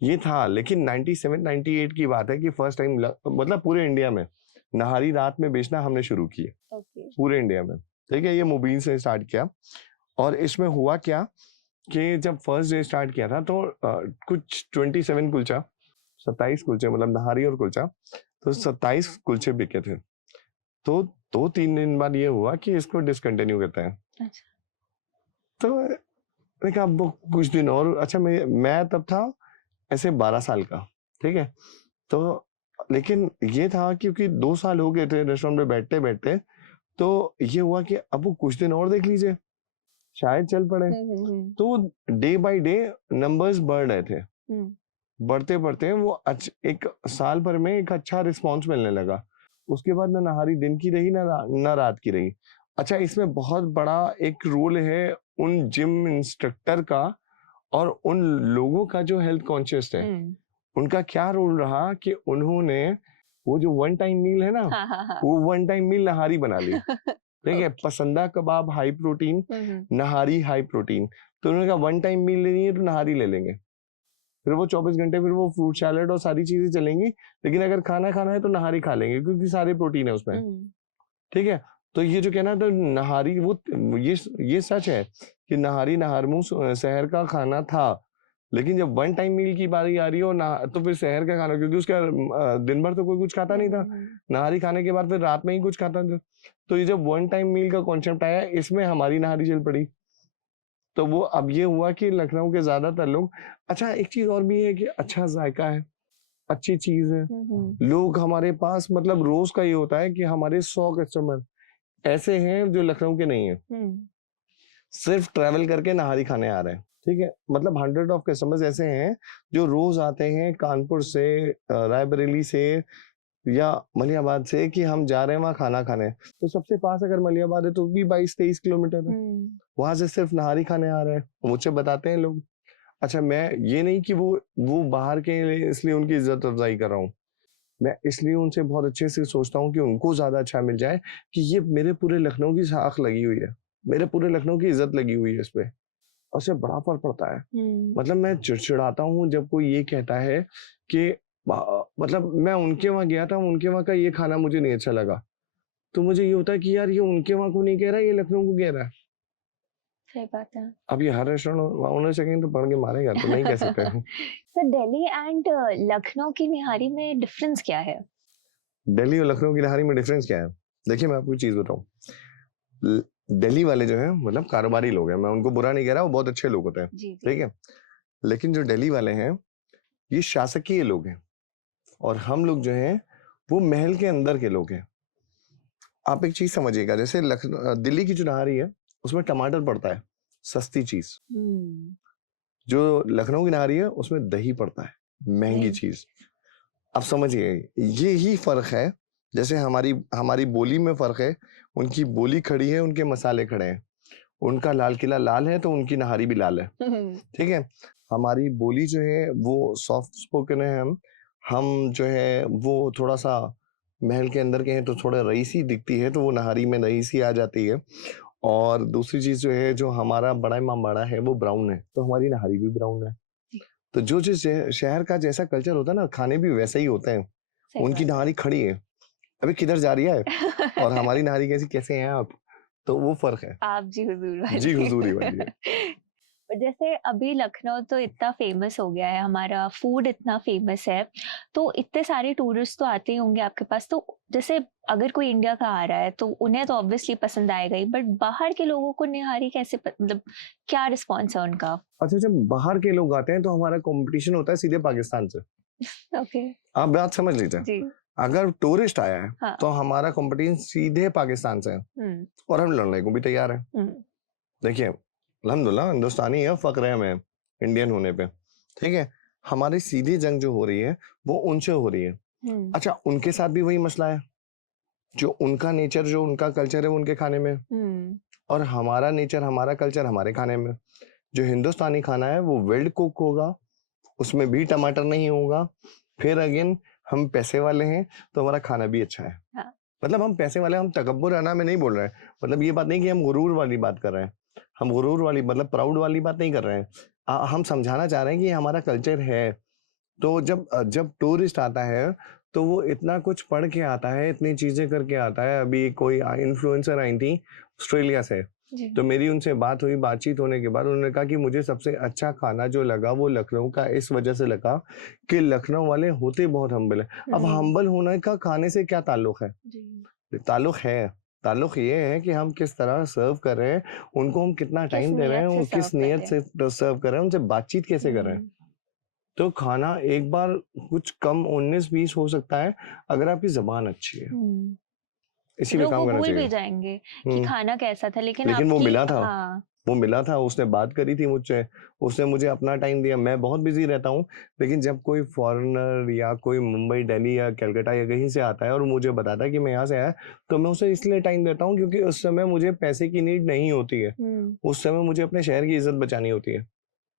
ये था लेकिन 97-98 की बात है कि फर्स्ट टाइम मतलब पूरे इंडिया में नहारी रात में बेचना हमने शुरू की है, ओके। पूरे इंडिया में। ठीक है? ये मुबीन से स्टार्ट किया और इसमें हुआ क्या कि जब फर्स्ट डे स्टार्ट किया था तो कुछ 27 कुलचा, 27 कुलचे मतलब नहारी और कुलचा, तो 27 कुलचे बिके थे। तो 2-3 दिन बाद ये हुआ कि इसको डिसकंटिन्यू करते हैं। अच्छा। तो मैंने कहा अब वो कुछ दिन और अच्छा मैं तब था ऐसे 12 साल का, ठीक है? तो लेकिन ये था क्योंकि 2 साल हो गए थे रेस्टोरेंट में बैठते-बैठते, तो ये हुआ कि अब वो कुछ दिन और देख लीजिए। शायद चल पड़े। तो डे बाय डे नंबर्स बढ़ रहे थे, बढ़ते बढ़ते वो एक साल भर में एक अच्छा रिस्पॉन्स मिलने लगा। उसके बाद ना नहारी दिन की रही ना रात की रही। अच्छा, इसमें बहुत बड़ा एक रोल है उन जिम इंस्ट्रक्टर का और उन लोगों का जो हेल्थ कॉन्शियस है। उनका क्या रोल रहा कि उन्होंने वो जो वन टाइम मील है ना, वो वन टाइम मील नहारी बना ली। ठीक है, पसंदा कबाब हाई प्रोटीन, नहारी हाई प्रोटीन। तो उन्होंने कहा वन टाइम मील लेनी है तो नहारी ले लेंगे, फिर वो 24 घंटे फिर वो फ्रूट सैलेड और सारी चीजें चलेंगी, लेकिन अगर खाना खाना है तो नहारी खा लेंगे क्योंकि सारे प्रोटीन है उसमें। ठीक है, तो ये जो कहना तो नहारी वो ये सच है कि नहारी नहारमू शहर का खाना था, लेकिन जब वन टाइम मील की बारी आ रही हो ना तो फिर शहर का खाना, क्योंकि उसका दिन भर तो कोई कुछ खाता नहीं था, नहारी खाने के बाद फिर रात में ही कुछ खाता था। तो ये जब वन टाइम मील का कॉन्सेप्ट आया, इसमें हमारी नहारी चल पड़ी। तो वो अब ये हुआ कि लखनऊ के ज्यादातर लोग, अच्छा एक चीज और भी है कि अच्छा जायका है, अच्छी चीज है। लोग हमारे पास मतलब रोज का ये होता है कि हमारे 100 कस्टमर ऐसे हैं जो लखनऊ के नहीं है, सिर्फ ट्रैवल करके नहारी खाने आ रहे हैं। ठीक है, मतलब 100 ऑफ कस्टमर्स ऐसे हैं जो रोज आते हैं कानपुर से, रायबरेली से या मलियाबाद से कि हम जा रहे हैं वहाँ खाना खाने। तो सबसे पास अगर मलियाबाद है तो भी 22-23 किलोमीटर है, वहां से सिर्फ नहारी खाने आ रहे हैं। मुझसे बताते हैं लोग। अच्छा, मैं ये नहीं कि वो बाहर के लिए इसलिए उनकी इज्जत अफजाई कर रहा हूँ, मैं इसलिए उनसे बहुत अच्छे से सोचता हूँ कि उनको ज्यादा अच्छा मिल जाए, कि ये मेरे पूरे लखनऊ की साख लगी हुई है, मेरे पूरे लखनऊ की इज्जत लगी हुई है इस पे, और उससे बड़ा फर्क पड़ता है। मतलब मैं चिड़चिड़ाता हूँ जब कोई ये कहता है कि मतलब मैं उनके वहां गया था, उनके वहां का ये खाना मुझे नहीं अच्छा लगा, तो मुझे ये होता है कि यार ये उनके वहां को नहीं कह रहा, ये लखनऊ को कह रहा है। सही बात है। अब ये हर रेस्टोरेंट ओनर से कहेंगे तो पढ़ के मारेगा, तो नहीं कह सकते हैं। सर, दिल्ली एंड लखनऊ की निहारी में डिफरेंस क्या है? दिल्ली और लखनऊ की नहारी में डिफरेंस क्या है? देखिए मैं आपको एक चीज बताऊं, दिल्ली वाले जो है मतलब कारोबारी लोग हैं, मैं उनको बुरा नहीं कह रहा, वो बहुत अच्छे लोग होते हैं, ठीक है, लेकिन जो दिल्ली वाले हैं ये शासकीय लोग हैं, और हम लोग जो हैं वो महल के अंदर के लोग हैं। आप एक चीज समझिएगा, जैसे दिल्ली की जो नहारी है उसमें टमाटर पड़ता है, सस्ती चीज। जो लखनऊ की नहारी है उसमें दही पड़ता है, महंगी चीज। आप समझिए, ये ही फर्क है। जैसे हमारी बोली में फर्क है, उनकी बोली खड़ी है, उनके मसाले खड़े हैं। उनका लाल किला लाल है तो उनकी नहारी भी लाल है। ठीक है, हमारी बोली जो है वो सॉफ्ट स्पोकन है, हम जो है वो थोड़ा सा महल के अंदर के हैं तो थोड़ा रईसी दिखती है, तो वो नहारी में रईसी आ जाती है। और दूसरी चीज जो है, जो हमारा बड़ा इमामबाड़ा है वो ब्राउन है, तो हमारी नहारी भी ब्राउन है। तो जो जिस शहर का जैसा कल्चर होता है ना, खाने भी वैसे ही होते हैं। उनकी नहारी खड़ी है, अभी किधर जा रही है, और हमारी नहारी कैसे हैं आप, तो वो फर्क है। आप जी हुजूर वाली। जी हुजूरी वाली है। जैसे अभी लखनऊ तो इतना फेमस हो गया है, हमारा फूड इतना फेमस है, तो इतने सारे टूरिस्ट तो आते ही होंगे आपके पास। तो जैसे अगर कोई इंडिया का आ रहा है तो उन्हें तो ऑब्वियसली पसंद आएगा ही, बट बाहर के लोगों को निहारी कैसे मतलब क्या रिस्पॉन्स है उनका? अच्छा, जब बाहर के लोग आते हैं तो हमारा कंपटीशन होता है सीधे पाकिस्तान से। ओके। आप बात समझ लीजिए जी। अगर टूरिस्ट आया है हाँ। तो हमारा कंपटीशन सीधे पाकिस्तान से है, और हम लड़ने को भी तैयार है। देखिए अल्हम्दुलिल्लाह हिंदुस्तानी है, फक्र है हमें इंडियन होने पे। ठीक है, हमारी सीधी जंग जो हो रही है वो उनसे हो रही है। अच्छा, उनके साथ भी वही मसला है, जो उनका नेचर, जो उनका कल्चर है वो उनके खाने में, और हमारा नेचर, हमारा कल्चर हमारे खाने में। जो हिंदुस्तानी खाना है वो वेल्ड कुक होगा, उसमें भी टमाटर नहीं होगा। फिर अगेन हम पैसे वाले हैं तो हमारा खाना भी अच्छा है। हाँ। मतलब हम पैसे वाले, हम तकब्बुर आना में नहीं बोल रहे हैं, मतलब ये बात नहीं कि हम गुरूर वाली बात कर रहे हैं, हम गुरूर वाली मतलब प्राउड वाली बात नहीं कर रहे हैं। हम समझाना चाह रहे हैं कि हमारा कल्चर है। तो जब टूरिस्ट आता है तो वो इतना कुछ पढ़ के आता है, इतनी चीजें करके आता है। अभी कोई इन्फ्लुएंसर आई थी ऑस्ट्रेलिया से, तो मेरी उनसे बात हुई, बातचीत होने के बाद उन्होंने कहा कि मुझे सबसे अच्छा खाना जो लगा वो लखनऊ का इस वजह से लगा कि लखनऊ वाले होते बहुत हम्बल है। अब हम्बल होने का खाने से क्या ताल्लुक है? ताल्लुक ये है कि हम किस तरह सर्व कर रहे हैं, उनको हम कितना टाइम दे रहे हैं, किस नियत से सर्व कर रहे हैं, उनसे बातचीत कैसे कर रहे हैं। तो खाना एक बार कुछ कम 19-20 हो सकता है अगर आपकी जबान अच्छी है, इसी पे लोग काम वो करना भूल भी चाहिए। जाएंगे कि खाना कैसा था, लेकिन वो आपकी मिला था। हाँ, वो मिला था, उसने बात करी थी मुझसे, उसने मुझे अपना टाइम दिया। मैं बहुत बिजी रहता हूँ, लेकिन जब कोई फॉरेनर या कोई मुंबई, दिल्ली या कलकत्ता या कहीं से आता है और मुझे बताता है कि मैं यहाँ से आया, तो मैं उसे इसलिए टाइम देता हूँ क्योंकि उस समय मुझे पैसे की नीड नहीं होती है। उस समय मुझे अपने शहर की इज्जत बचानी होती है,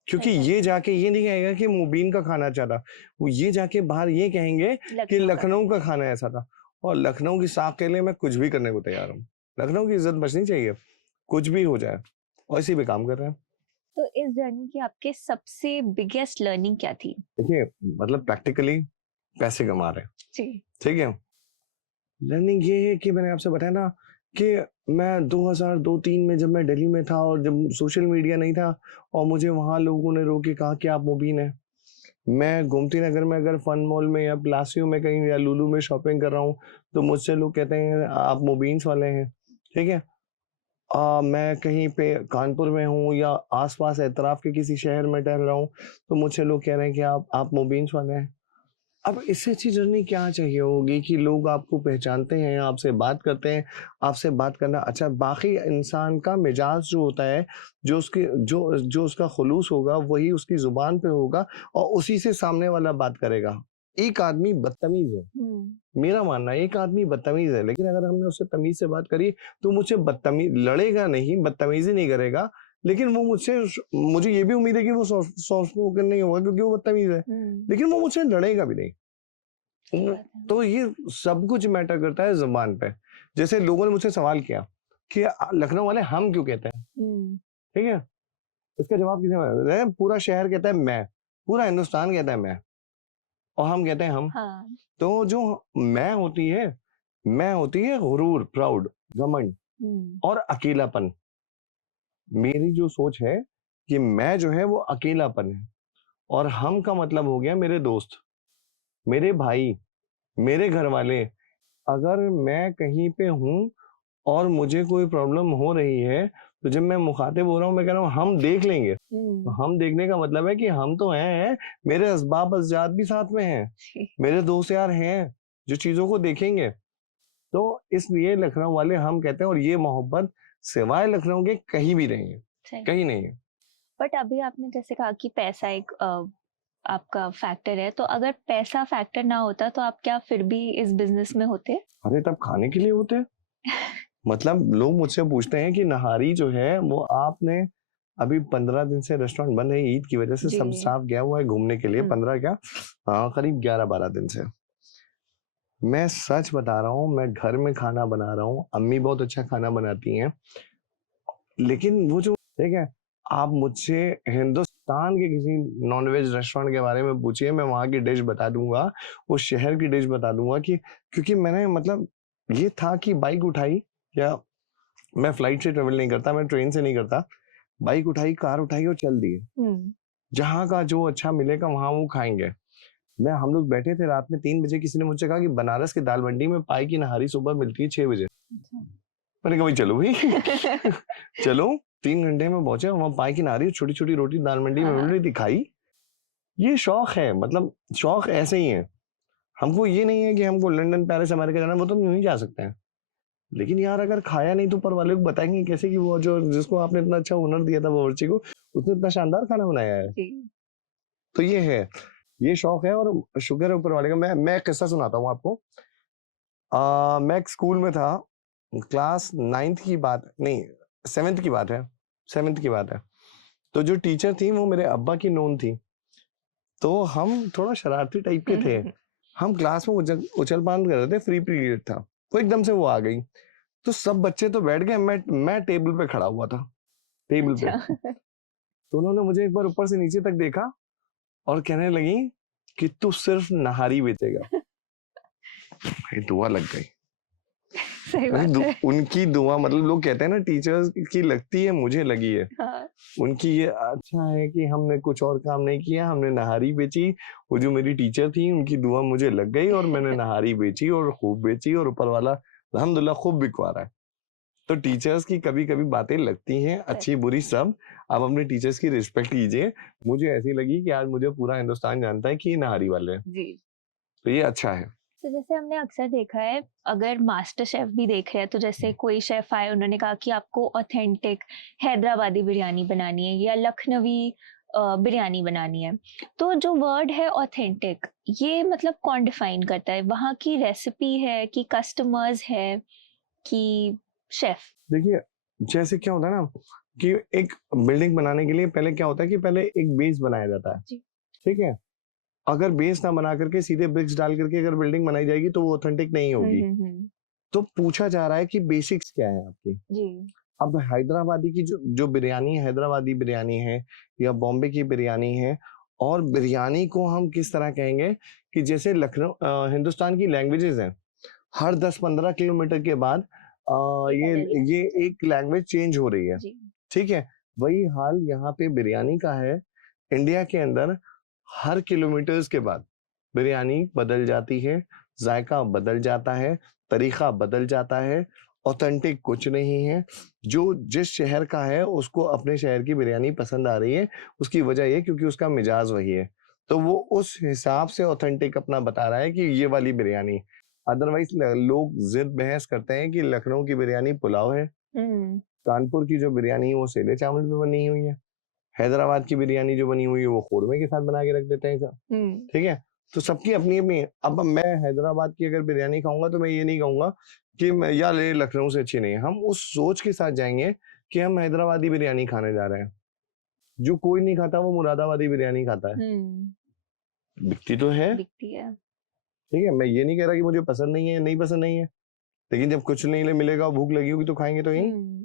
क्योंकि सही बात ये जाके ये नहीं कहेगा कि मुबीन का खाना अच्छा था, वो ये जाके बाहर ये कहेंगे कि लखनऊ का। लखनऊ का खाना ऐसा था। और लखनऊ की साख के लिए मैं कुछ भी करने को तैयार हूँ। लखनऊ की इज्जत बचनी चाहिए, कुछ भी हो जाए, और इसी पे काम कर रहे हैं। तो इस जर्नी की आपके सबसे बिगेस्ट लर्निंग क्या थी? देखिए, मतलब प्रैक्टिकली पैसे कमा रहे हैं, जी। ठीक है। लर्निंग ये है कि मैंने आपसे बताया ना कि मैं 2002-3 में जब मैं दिल्ली में था और जब सोशल मीडिया नहीं था और मुझे वहाँ लोगों ने रोक के कहा कि आप मुबीन हैं। मैं गोमती नगर में अगर फन मॉल में या प्लासियो में कहीं या लुलु में शॉपिंग कर रहा हूँ, तो मुझसे लोग कहते हैं आप मुबीन्स वाले हैं, ठीक है। मैं कहीं पे कानपुर में हूँ या आसपास एतराफ के किसी शहर में टहल रहा हूँ, तो मुझसे लोग कह रहे हैं कि आप मुबीन्स वाले हैं। अब इससे अच्छी जर्नी क्या चाहिए होगी कि लोग आपको पहचानते हैं, आपसे बात करते हैं, आपसे बात करना अच्छा, बाकी इंसान का मिजाज जो होता है, जो उसकी जो उसका खुलूस होगा, वही उसकी ज़ुबान पे होगा और उसी से सामने वाला बात करेगा। एक आदमी बदतमीज़ है, मेरा मानना है एक आदमी बदतमीज़ है, लेकिन अगर हमने उससे तमीज़ से बात करी, तो मुझसे लड़ेगा नहीं, बदतमीज़ी नहीं करेगा, लेकिन वो मुझे ये भी उम्मीद है कि वो सॉफ्ट स्पोकन नहीं होगा क्योंकि वो बदतमीज़ है, लेकिन वो मुझसे लड़ेगा भी नहीं। सही न- बात है। तो ये सब कुछ मैटर करता है ज़ुबान पे। जैसे लोगों ने मुझसे सवाल किया कि लखनऊ वाले हम क्यों कहते हैं, ठीक है? इसका जवाब किसी ने पूरा शहर कहता है मैं, पूरा हिंदुस्तान कहता है मैं, और हम कहते हैं हम। हाँ। तो जो मैं होती है गुरूर, प्राउड, घमंड और अकेलापन। मेरी जो सोच है कि मैं जो है वो अकेलापन है, और हम का मतलब हो गया मेरे दोस्त, मेरे भाई, मेरे घर वाले। अगर मैं कहीं पे हूँ और मुझे कोई प्रॉब्लम हो रही है, तो जब मैं मुखातिब हो रहा हूँ, मैं कह रहा हूँ हम देख लेंगे। तो हम देखने का मतलब है कि हम तो हैं, मेरे असबाब अज़जात भी साथ में हैं, जी। मेरे दोस्त यार हैं, जो चीज़ों को देखेंगे। तो इसलिए लखनऊ वाले हम कहते हैं, और ये मोहब्बत सिवाय लखनऊ के कहीं भी नहीं है, सही। कहीं नहीं है। बट अभी आपने जैसे कहा कि पैसा एक आपका फैक्टर है, तो अगर पैसा फैक्टर ना होता तो आप क्या फिर भी इस बिजनेस में होते? अरे तब खाने के लिए होते हैं। मतलब लोग मुझसे पूछते हैं कि नहारी जो है वो आपने, अभी 15 दिन से रेस्टोरेंट बंद है, ईद की वजह से सब जी। स्टाफ गया हुआ है घूमने के लिए। 15 क्या, हाँ करीब 11-12 दिन से। मैं सच बता रहा हूँ, मैं घर में खाना बना रहा हूँ, अम्मी बहुत अच्छा खाना बनाती हैं, लेकिन वो जो, ठीक है, आप मुझसे हिंदुस्तान के किसी नॉनवेज रेस्टोरेंट के बारे में पूछिए, मैं वहाँ की डिश बता दूंगा, उस शहर की डिश बता दूंगा। कि क्योंकि मैंने, मतलब ये था कि बाइक उठाई, या मैं फ्लाइट से ट्रेवल नहीं करता, मैं ट्रेन से नहीं करता, बाइक उठाई, कार उठाई और चल दिए। जहाँ का जो अच्छा मिलेगा वहां वो खाएंगे। हम लोग बैठे थे रात में 3 बजे, किसी ने मुझसे कहा कि बनारस की दाल मंडी में पाई की नहारी सुबह मिलती है 6 बजे। मैंने कहा भाई चलो भाई चलो। 3 घंटे में पहुंचे, वहां पाई की नहारी छोटी छोटी रोटी दाल मंडी में मिल रही थी, खाई। ये शौक है, मतलब शौक ऐसे ही है। हमको ये नहीं है कि हमको लंदन, पेरिस, अमेरिका जाना है, वो तो हम नहीं जा सकते हैं, लेकिन यार अगर खाया नहीं तो ऊपर वाले को बताएंगे कैसे कि वो जो जिसको आपने इतना अच्छा हुनर दिया था बावर्ची को, उसने इतना शानदार खाना बनाया है। जी। तो ये है, ये शौक है, और शुक्र है ऊपर वाले का। मैं एक किस्सा सुनाता हूँ आपको। मैं एक स्कूल में था, क्लास 9th की बात नहीं, 7th की बात है, 7th की बात है। तो जो टीचर थी वो मेरे अब्बा की नोन थी, तो हम थोड़ा शरारती टाइप के थे। हम क्लास में उछल पान कर रहे थे, फ्री पीरियड था, तो एकदम से वो आ गई। तो सब बच्चे तो बैठ गए, मैं टेबल पे खड़ा हुआ था, टेबल पे। अच्छा। तो उन्होंने मुझे एक बार ऊपर से नीचे तक देखा और कहने लगी कि तू सिर्फ नहारी बेचेगा। भाई दुआ लग गई। सही बात है। उनकी दुआ, मतलब लोग कहते हैं ना टीचर्स की लगती है, मुझे लगी है। हाँ। उनकी ये अच्छा है कि हमने कुछ और काम नहीं किया, हमने नहारी बेची। वो जो मेरी टीचर थी उनकी दुआ मुझे लग गई, और मैंने नहारी बेची और खूब बेची, और ऊपर वाला अल्हम्दुलिल्लाह खूब बिकवा रहा है। तो टीचर्स की कभी कभी बातें लगती हैं, अच्छी बुरी सब। आप अपने टीचर्स की रिस्पेक्ट कीजिए। मुझे ऐसी लगी कि आज मुझे पूरा हिंदुस्तान जानता है कि ये नहारी वाले हैं, जी। तो ये अच्छा है। तो जैसे हमने अक्सर देखा है, अगर मास्टर शेफ भी देख रहे हैं तो जैसे कोई शेफ आए, उन्होंने कहा कि आपको ऑथेंटिक हैदराबादी बिरयानी बनानी है या लखनवी बिरयानी बनानी है। तो जो वर्ड है ऑथेंटिक, ये मतलब कौन डिफाइन करता है? वहाँ की रेसिपी है कि कस्टमर्स है कि शेफ? देखिए, जैसे क्या होता है ना कि एक बिल्डिंग बनाने के लिए पहले क्या होता है कि पहले एक बेस बनाया जाता है, जी। ठीक है? अगर बेस ना बना करके सीधे ब्रिक्स डाल करके अगर बिल्डिंग बनाई जाएगी तो वो ऑथेंटिक नहीं होगी। तो पूछा जा रहा है कि बेसिक्स क्या है आपकी? जी। अब हैदराबादी की जो जो बिरयानी है, हैदराबादी बिरयानी है या बॉम्बे की बिरयानी है, और बिरयानी को हम किस तरह कहेंगे कि जैसे हिंदुस्तान की लैंग्वेजेज़ हैं, हर 10-15 किलोमीटर के बाद ये बदल ये जाती है। एक लैंग्वेज चेंज हो रही है, जी। ठीक है? वही हाल यहाँ पे बिरयानी का है। इंडिया के अंदर हर किलोमीटर्स के बाद बिरयानी बदल जाती है, जायका बदल जाता है, तरीका बदल जाता है, ऑथेंटिक कुछ नहीं है। जो जिस शहर का है उसको अपने शहर की बिरयानी पसंद आ रही है, उसकी वजह ये क्योंकि उसका मिजाज वही है। तो वो उस हिसाब से ऑथेंटिक अपना बता रहा है कि ये वाली बिरयानी। अदरवाइज़ लोग ज़िद बहस करते हैं कि लखनऊ की बिरयानी पुलाव है, हम्म। कानपुर की जो बिरयानी है वो सेले चावल पे बनी हुई है, हैदराबाद की बिरयानी जो बनी हुई है वो क़ोरमे के साथ बना के रख देते हैं सब। हम्म। ठीक है? तो सबकी अपनी-अपनी। अब मैं हैदराबाद की अगर बिरयानी खाऊँगा तो मैं ये नहीं कहूँगा कि मैं यार ये लखनऊ से अच्छी नहीं है। हम उस सोच के साथ जाएँगे कि हम हैदराबादी बिरयानी खाने जा रहे हैं। जो कोई नहीं खाता वो मुरादाबादी बिरयानी खाता है। हम्म। दिखती तो है, दिखती है। ठीक है? मैं ये नहीं कह रहा कि मुझे पसंद नहीं है, नहीं पसंद नहीं है। लेकिन जब कुछ नहीं मिलेगा, भूख लगी होगी तो खाएँगे तो यही, हम्म।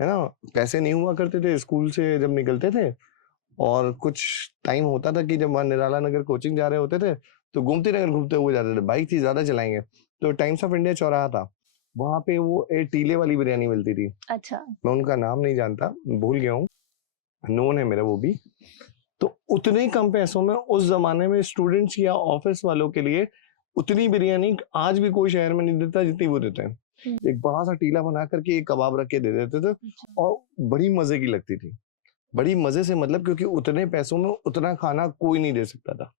है ना? पैसे नहीं हुआ करते थे स्कूल से जब निकलते थे और कुछ टाइम होता था कि जब वहाँ निराला नगर कोचिंग जा रहे होते थे, तो गोमती नगर घूमते हुए जाते थे। बाइक थी, ज़्यादा चलाएँगे। तो टाइम्स ऑफ इंडिया चौराहा था। वहाँ पे वो टीले वाली बिरयानी मिलती थी। अच्छा। मैं उनका नाम नहीं जानता, भूल गया हूँ। नोन है मेरा वो भी। तो उतने ही कम पैसों में उस ज़माने में स्टूडेंट्स या ऑफ़िस वालों के लिए उतनी बिरयानी आज भी कोई शहर में नहीं देता जितनी वो देते हैं। हम्म। एक बड़ा-सा टीला बना करके एक कबाब रख के दे देते थे अच्छा। और बड़ी मज़े की लगती थी। बड़ी मज़े से मतलब क्योंकि उतने पैसों में उतना खाना कोई नहीं दे सकता था।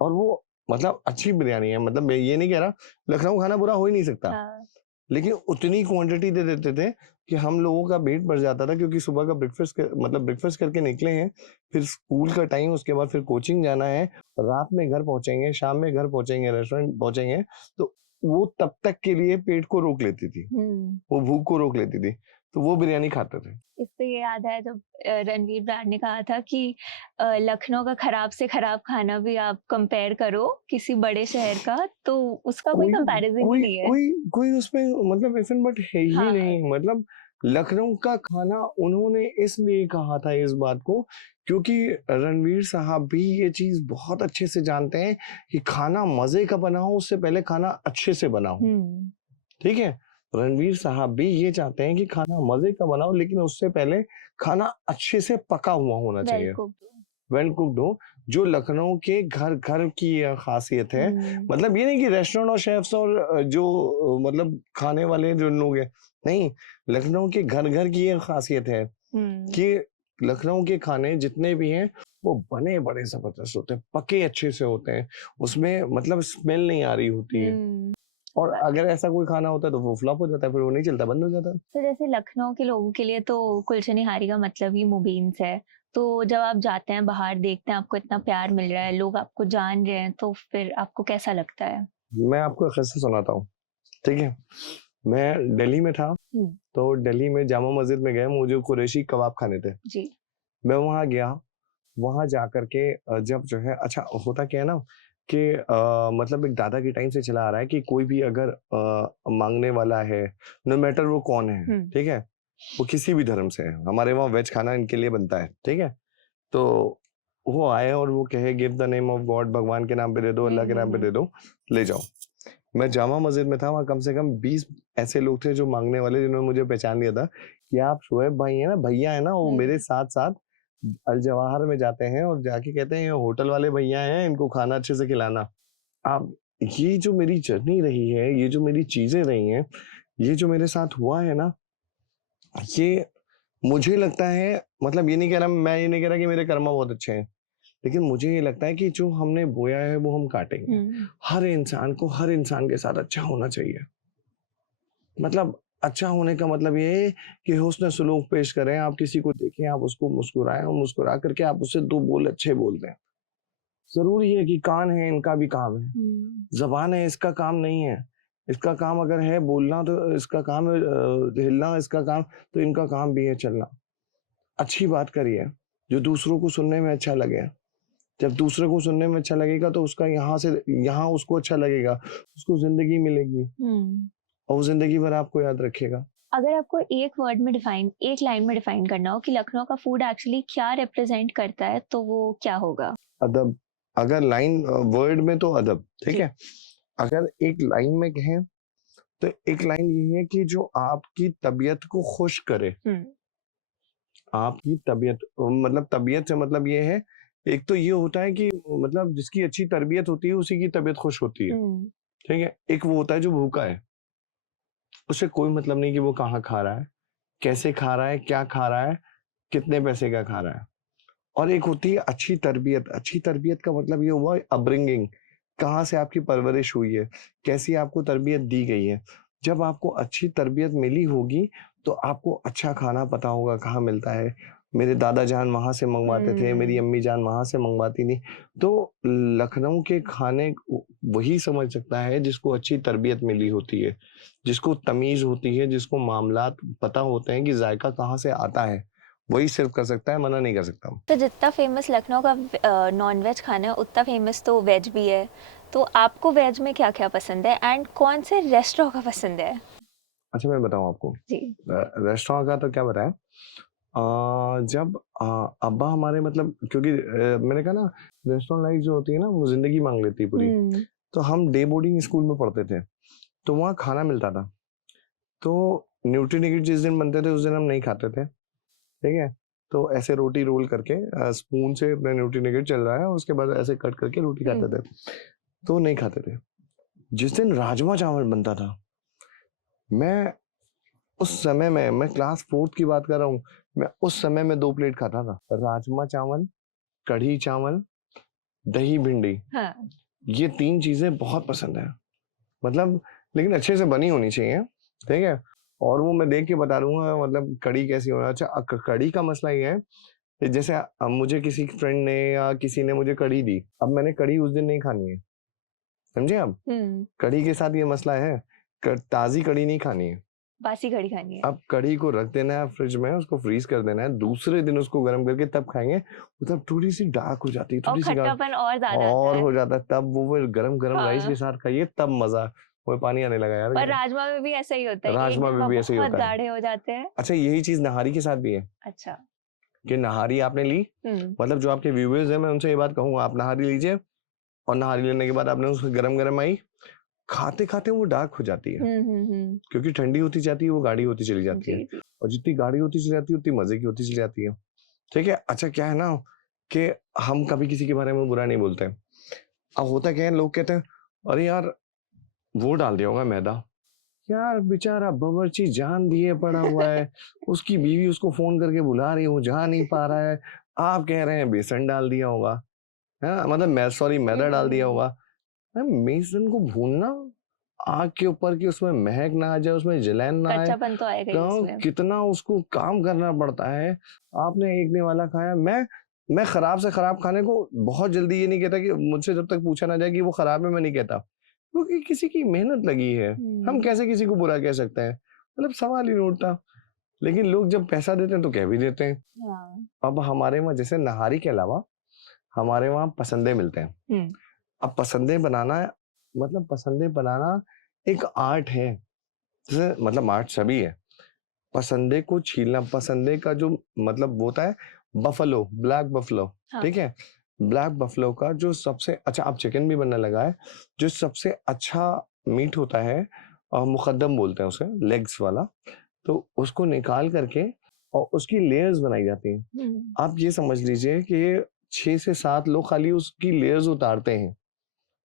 और वो मतलब अच्छी बिरयानी है, मतलब मैं ये नहीं कह रहा, लखनऊ खाना बुरा हो ही नहीं सकता। हाँ। लेकिन उतनी क्वांटिटी दे देते थे कि हम लोगों का पेट भर जाता था क्योंकि सुबह का ब्रेकफ़ास्ट करके निकले हैं, फिर स्कूल का टाइम, उसके बाद फिर कोचिंग जाना है, रात में घर पहुँचेंगे, शाम में घर पहुँचेंगे, रेस्टोरेंट पहुँचेंगे, तो वो तब तक के लिए पेट को रोक लेती थी, हम्म। वो भूख को रोक लेती थी। तो वो बिरयानी खाते थे। इससे ये याद आया जब रणवीर ब्रार ने कहा था कि लखनऊ का खराब से खराब खाना भी आप कंपेयर करो किसी बड़े शहर का, तो उसका कोई कोई ना कंपैरिजन ही कोई नहीं है। कोई कोई उसमें मतलब इफ़ बट है ही हाँ। नहीं। मतलब लखनऊ का खाना उन्होंने इसलिए कहा था इस बात को क्योंकि रणवीर साहब भी ये चीज़ बहुत अच्छे से जानते हैं कि खाना मज़े का बना हो उससे पहले खाना अच्छे से बना हो, हम्म। ठीक है? रणवीर साहब भी ये चाहते हैं कि खाना मज़े का बना हो लेकिन उससे पहले खाना अच्छे से पका हुआ होना वेल चाहिए। कुक्ड। वेल कुक्ड हो, जो लखनऊ के घर-घर की ख़ासियत है। हम्म। मतलब ये नहीं कि रेस्टोरेंट और शेफ्स और जो मतलब खाने वाले जो लोग हैं, नहीं, लखनऊ के घर-घर की ये ख़ासियत है हम्म। कि लखनऊ के खाने जितने भी हैं, वो बने बड़े ज़बरदस्त होते हैं, पके अच्छे से होते हैं, उसमें मतलब स्मेल नहीं आ रही होती है। हम्म। और अगर ऐसा कोई खाना होता है तो वो फ्लॉप हो जाता है, फिर वो नहीं चलता, बंद हो जाता है। तो जैसे लखनऊ के लोगों के लिए तो कुलचे निहारी का मतलब ही मुबीन्स है। तो जब आप जाते हैं बाहर, देखते हैं आपको इतना प्यार मिल रहा है, लोग आपको जान रहे हैं, तो फिर आपको कैसा लगता है? मैं आपको एक किस्सा सुनाता हूँ, ठीक है? मैं दिल्ली में था, हुँ। तो दिल्ली में जामा मस्जिद में गए, मुझे कुरैशी कबाब खाने थे। जी। मैं वहाँ गया, वहाँ जा कर के जब जो है अच्छा होता क्या है ना कि मतलब एक दादा के टाइम से चला आ रहा है कि कोई भी अगर माँगने वाला है, नो मैटर वो कौन है, हुँ। ठीक है? वो किसी भी धर्म से है, हमारे वहाँ वेज खाना इनके लिए बनता है, ठीक है? तो वो आए और वो कहे give the name of God, भगवान के नाम पे दे दो, हुँ, अल्लाह के हुँ, नाम पे हुँ। दे दो, ले जाओ। मैं जामा मस्जिद में था, वहाँ कम से कम 20 ऐसे लोग थे जो माँगने वाले जिन्होंने मुझे पहचान लिया था कि आप शुएब भाई हैं ना, भैया हैं ना, वो मेरे हुँ। साथ-साथ अल जवाहर में जाते हैं और जाके कहते हैं ये होटल वाले भैया हैं, इनको खाना अच्छे से खिलाना। अब ये जो मेरी जर्नी रही है, ये जो मेरी चीज़ें रही हैं, ये जो मेरे साथ हुआ है ना, ये मुझे लगता है, मतलब ये नहीं कह रहा, मैं ये नहीं कह रहा कि मेरे कर्मा बहुत अच्छे हैं। लेकिन मुझे ये लगता है कि जो हमने बोया है वो हम काटेंगे। हर इंसान को हर इंसान के साथ अच्छा होना चाहिए। मतलब अच्छा होने का मतलब ये है कि हुस्न सलूक पेश करें। आप किसी को देखें, आप उसको मुस्कुराएं और मुस्कुरा करके आप उससे 2 बोल अच्छे बोल दें। ज़रूरी है कि कान है, इनका भी काम है। ज़बान है, इसका काम नहीं है। इसका काम अगर है बोलना तो इसका काम है हिलना, इसका काम तो इनका काम भी है चलना। अच्छी बात करिए, जो दूसरों को सुनने में अच्छा लगे। जब दूसरे को सुनने में अच्छा लगेगा तो उसका यहाँ से यहाँ उसको अच्छा लगेगा, उसको ज़िंदगी मिलेगी और वो ज़िंदगी भर आपको याद रखेगा। अगर आपको एक लाइन में डिफाइन करना हो कि लखनऊ का फूड एक्चुअली क्या रिप्रेजेंट करता है, तो वो क्या होगा? अदब, अगर लाइन वर्ड में तो अदब, ठीक जी। है? अगर एक लाइन में कहें तो एक लाइन ये है कि जो आपकी तबीयत को खुश करे। आपकी तबीयत मतलब तबीयत से मतलब ये है, एक तो ये होता है कि मतलब जिसकी अच्छी तरबियत होती है उसी की तबीयत खुश होती है, ठीक है? एक वो होता है जो भूखा है, उसे कोई मतलब नहीं कि वो कहाँ खा रहा है, कैसे खा रहा है, क्या खा रहा है, कितने पैसे का खा रहा है। और एक होती है अच्छी तरबियत का मतलब ये हुआ अपब्रिंगिंग, कहाँ से आपकी परवरिश हुई है, कैसी आपको तरबियत दी गई है। जब आपको अच्छी तरबियत मिली होगी, तो आपको अच्छा खाना पता होगा कहाँ मिलता है। मेरे दादा जान वहाँ से मंगवाते थे, मेरी अम्मी जान वहाँ से मंगवाती थी। तो लखनऊ के खाने वही समझ सकता है जिसको अच्छी तरबियत मिली होती है, जिसको तमीज़ होती है, जिसको मामलात पता होते हैं कि जायका कहाँ से आता है। वही सिर्फ कर सकता है, मना नहीं कर सकता। तो जितना फेमस लखनऊ का नॉन वेज खाना है, उतना फेमस तो वेज भी है। तो आपको वेज में क्या क्या पसंद है एंड कौन से रेस्टोरेंट का पसंद है? अच्छा मैं बताऊँ आपको, जी। रेस्टोरेंट का तो क्या बताएँ? जब अब्बा हमारे मतलब क्योंकि मैंने कहा ना रेस्टोरेंट लाइफ जो होती है ना वो ज़िंदगी माँग लेती है पूरी। तो हम डे बोर्डिंग स्कूल में पढ़ते थे, तो वहाँ खाना मिलता था। तो न्यूट्री-निगेट जिस दिन बनते थे उस दिन हम नहीं खाते थे, ठीक है? तो ऐसे रोटी रोल करके स्पून से अपना न्यूट्री-निगेट चल रहा है और उसके बाद ऐसे कट करके रोटी खाते थे, तो नहीं खाते थे। जिस दिन राजमा चावल बनता था, मैं उस समय में मैं क्लास 4th की बात कर रहा हूँ, मैं उस समय में 2 प्लेट खाता था। राजमा चावल, कढ़ी चावल, दही भिंडी, हाँ। ये 3 चीज़ें बहुत पसंद है। मतलब लेकिन अच्छे से बनी होनी चाहिए, ठीक है? और वो मैं देख के बता दूँगा मतलब कढ़ी कैसी होना अच्छा कढ़ी का मसला ये है, कि जैसे मुझे किसी फ्रेंड ने या किसी ने मुझे कढ़ी दी, अब मैंने कढ़ी उस दिन नहीं खानी है, समझे आप? कढ़ी के साथ ये मसला है, ताज़ी कढ़ी नहीं खानी है। बासी कढ़ी खानी है। अब कढ़ी को रख देना है फ्रिज में, उसको फ्रीज़ कर देना है, दूसरे दिन उसको गरम करके तब खाएँगे, मतलब थोड़ी-सी डार्क हो जाती है, और थोड़ी-सी खट्टापन और ज़्यादा आता और है। हो जाता है, तब वो फिर गरम-गरम राइस हाँ। के साथ खाइए तब मज़ा। मुझे पानी आने लगा यार। पर राजमा में भी ऐसा ही होता है, एक राजमा दिन में बाद भी ऐसे ही बहुत होता है। गाढ़े हो जाते हैं। अच्छा यही चीज़ नहारी के साथ भी है, अच्छा। कि नहारी आपने ली, मतलब जो आपके व्यूअर्स हैं मैं उनसे ये बात कहूँगा आप नहारी लीजिए और नहारी लेने के बाद आपने उसको गरम-गरम आई, खाते-खाते वो डार्क हो जाती है, क्योंकि ठंडी होती जाती है वो गाढ़ी होती चली जाती है जी, जी। और जितनी गाढ़ी होती चली जाती है उतनी मज़े की होती चली जाती है, ठीक है? अच्छा क्या है ना कि हम कभी किसी के बारे में बुरा नहीं बोलते हैं। अब होता क्या है लोग कहते हैं, "अरे यार वो डाल दिया होगा मैदा।" यार बेचारा बावर्ची जान दिए पड़ा हुआ है, उसकी बीवी उसको फ़ोन करके बुला रही है, वो जा नहीं पा रहा है। आप कह रहे हैं बेसन डाल दिया होगा, है ना? मतलब मैदा डाल दिया होगा। बेसन को भूनना, आग के ऊपर कि उसमें महक ना आ जाए, उसमें जलन ना आए, कच्चापन तो आएगा ही तो उसमें। कितना उसको काम करना पड़ता है। आपने एक दिन वाला खाया, मैं खराब से खराब खाने को बहुत जल्दी ये नहीं कहता कि मुझसे जब तक पूछा ना जाए कि वो खराब है, मैं नहीं कहता। क्योंकि किसी की मेहनत लगी है, हम कैसे किसी को बुरा कह सकते हैं? मतलब सवाल ही नहीं उठता। लेकिन लोग जब पैसा देते हैं तो कह भी देते हैं। हाँ। अब हमारे वहाँ जैसे नहारी के अलावा हमारे वहाँ पसंदे मिलते हैं। अब पसंदे बनाना एक आर्ट है। जैसे मतलब आर्ट सभी है। पसंदे को छीलना, पसंदे का जो मतलब वो होता है बफलो, ब्लैक बफलो, हाँ। ठीक है? ब्लैक बफलो का जो सबसे अच्छा अब चिकन भी बनने लगा है, जो सबसे अच्छा मीट होता है मुकद्दम बोलते हैं उसे, लेग्स वाला, तो उसको निकाल करके और उसकी लेयर्स बनाई जाती हैं। आप ये समझ लीजिए कि ये 6 से 7 लोग खाली उसकी लेयर्स उतारते हैं।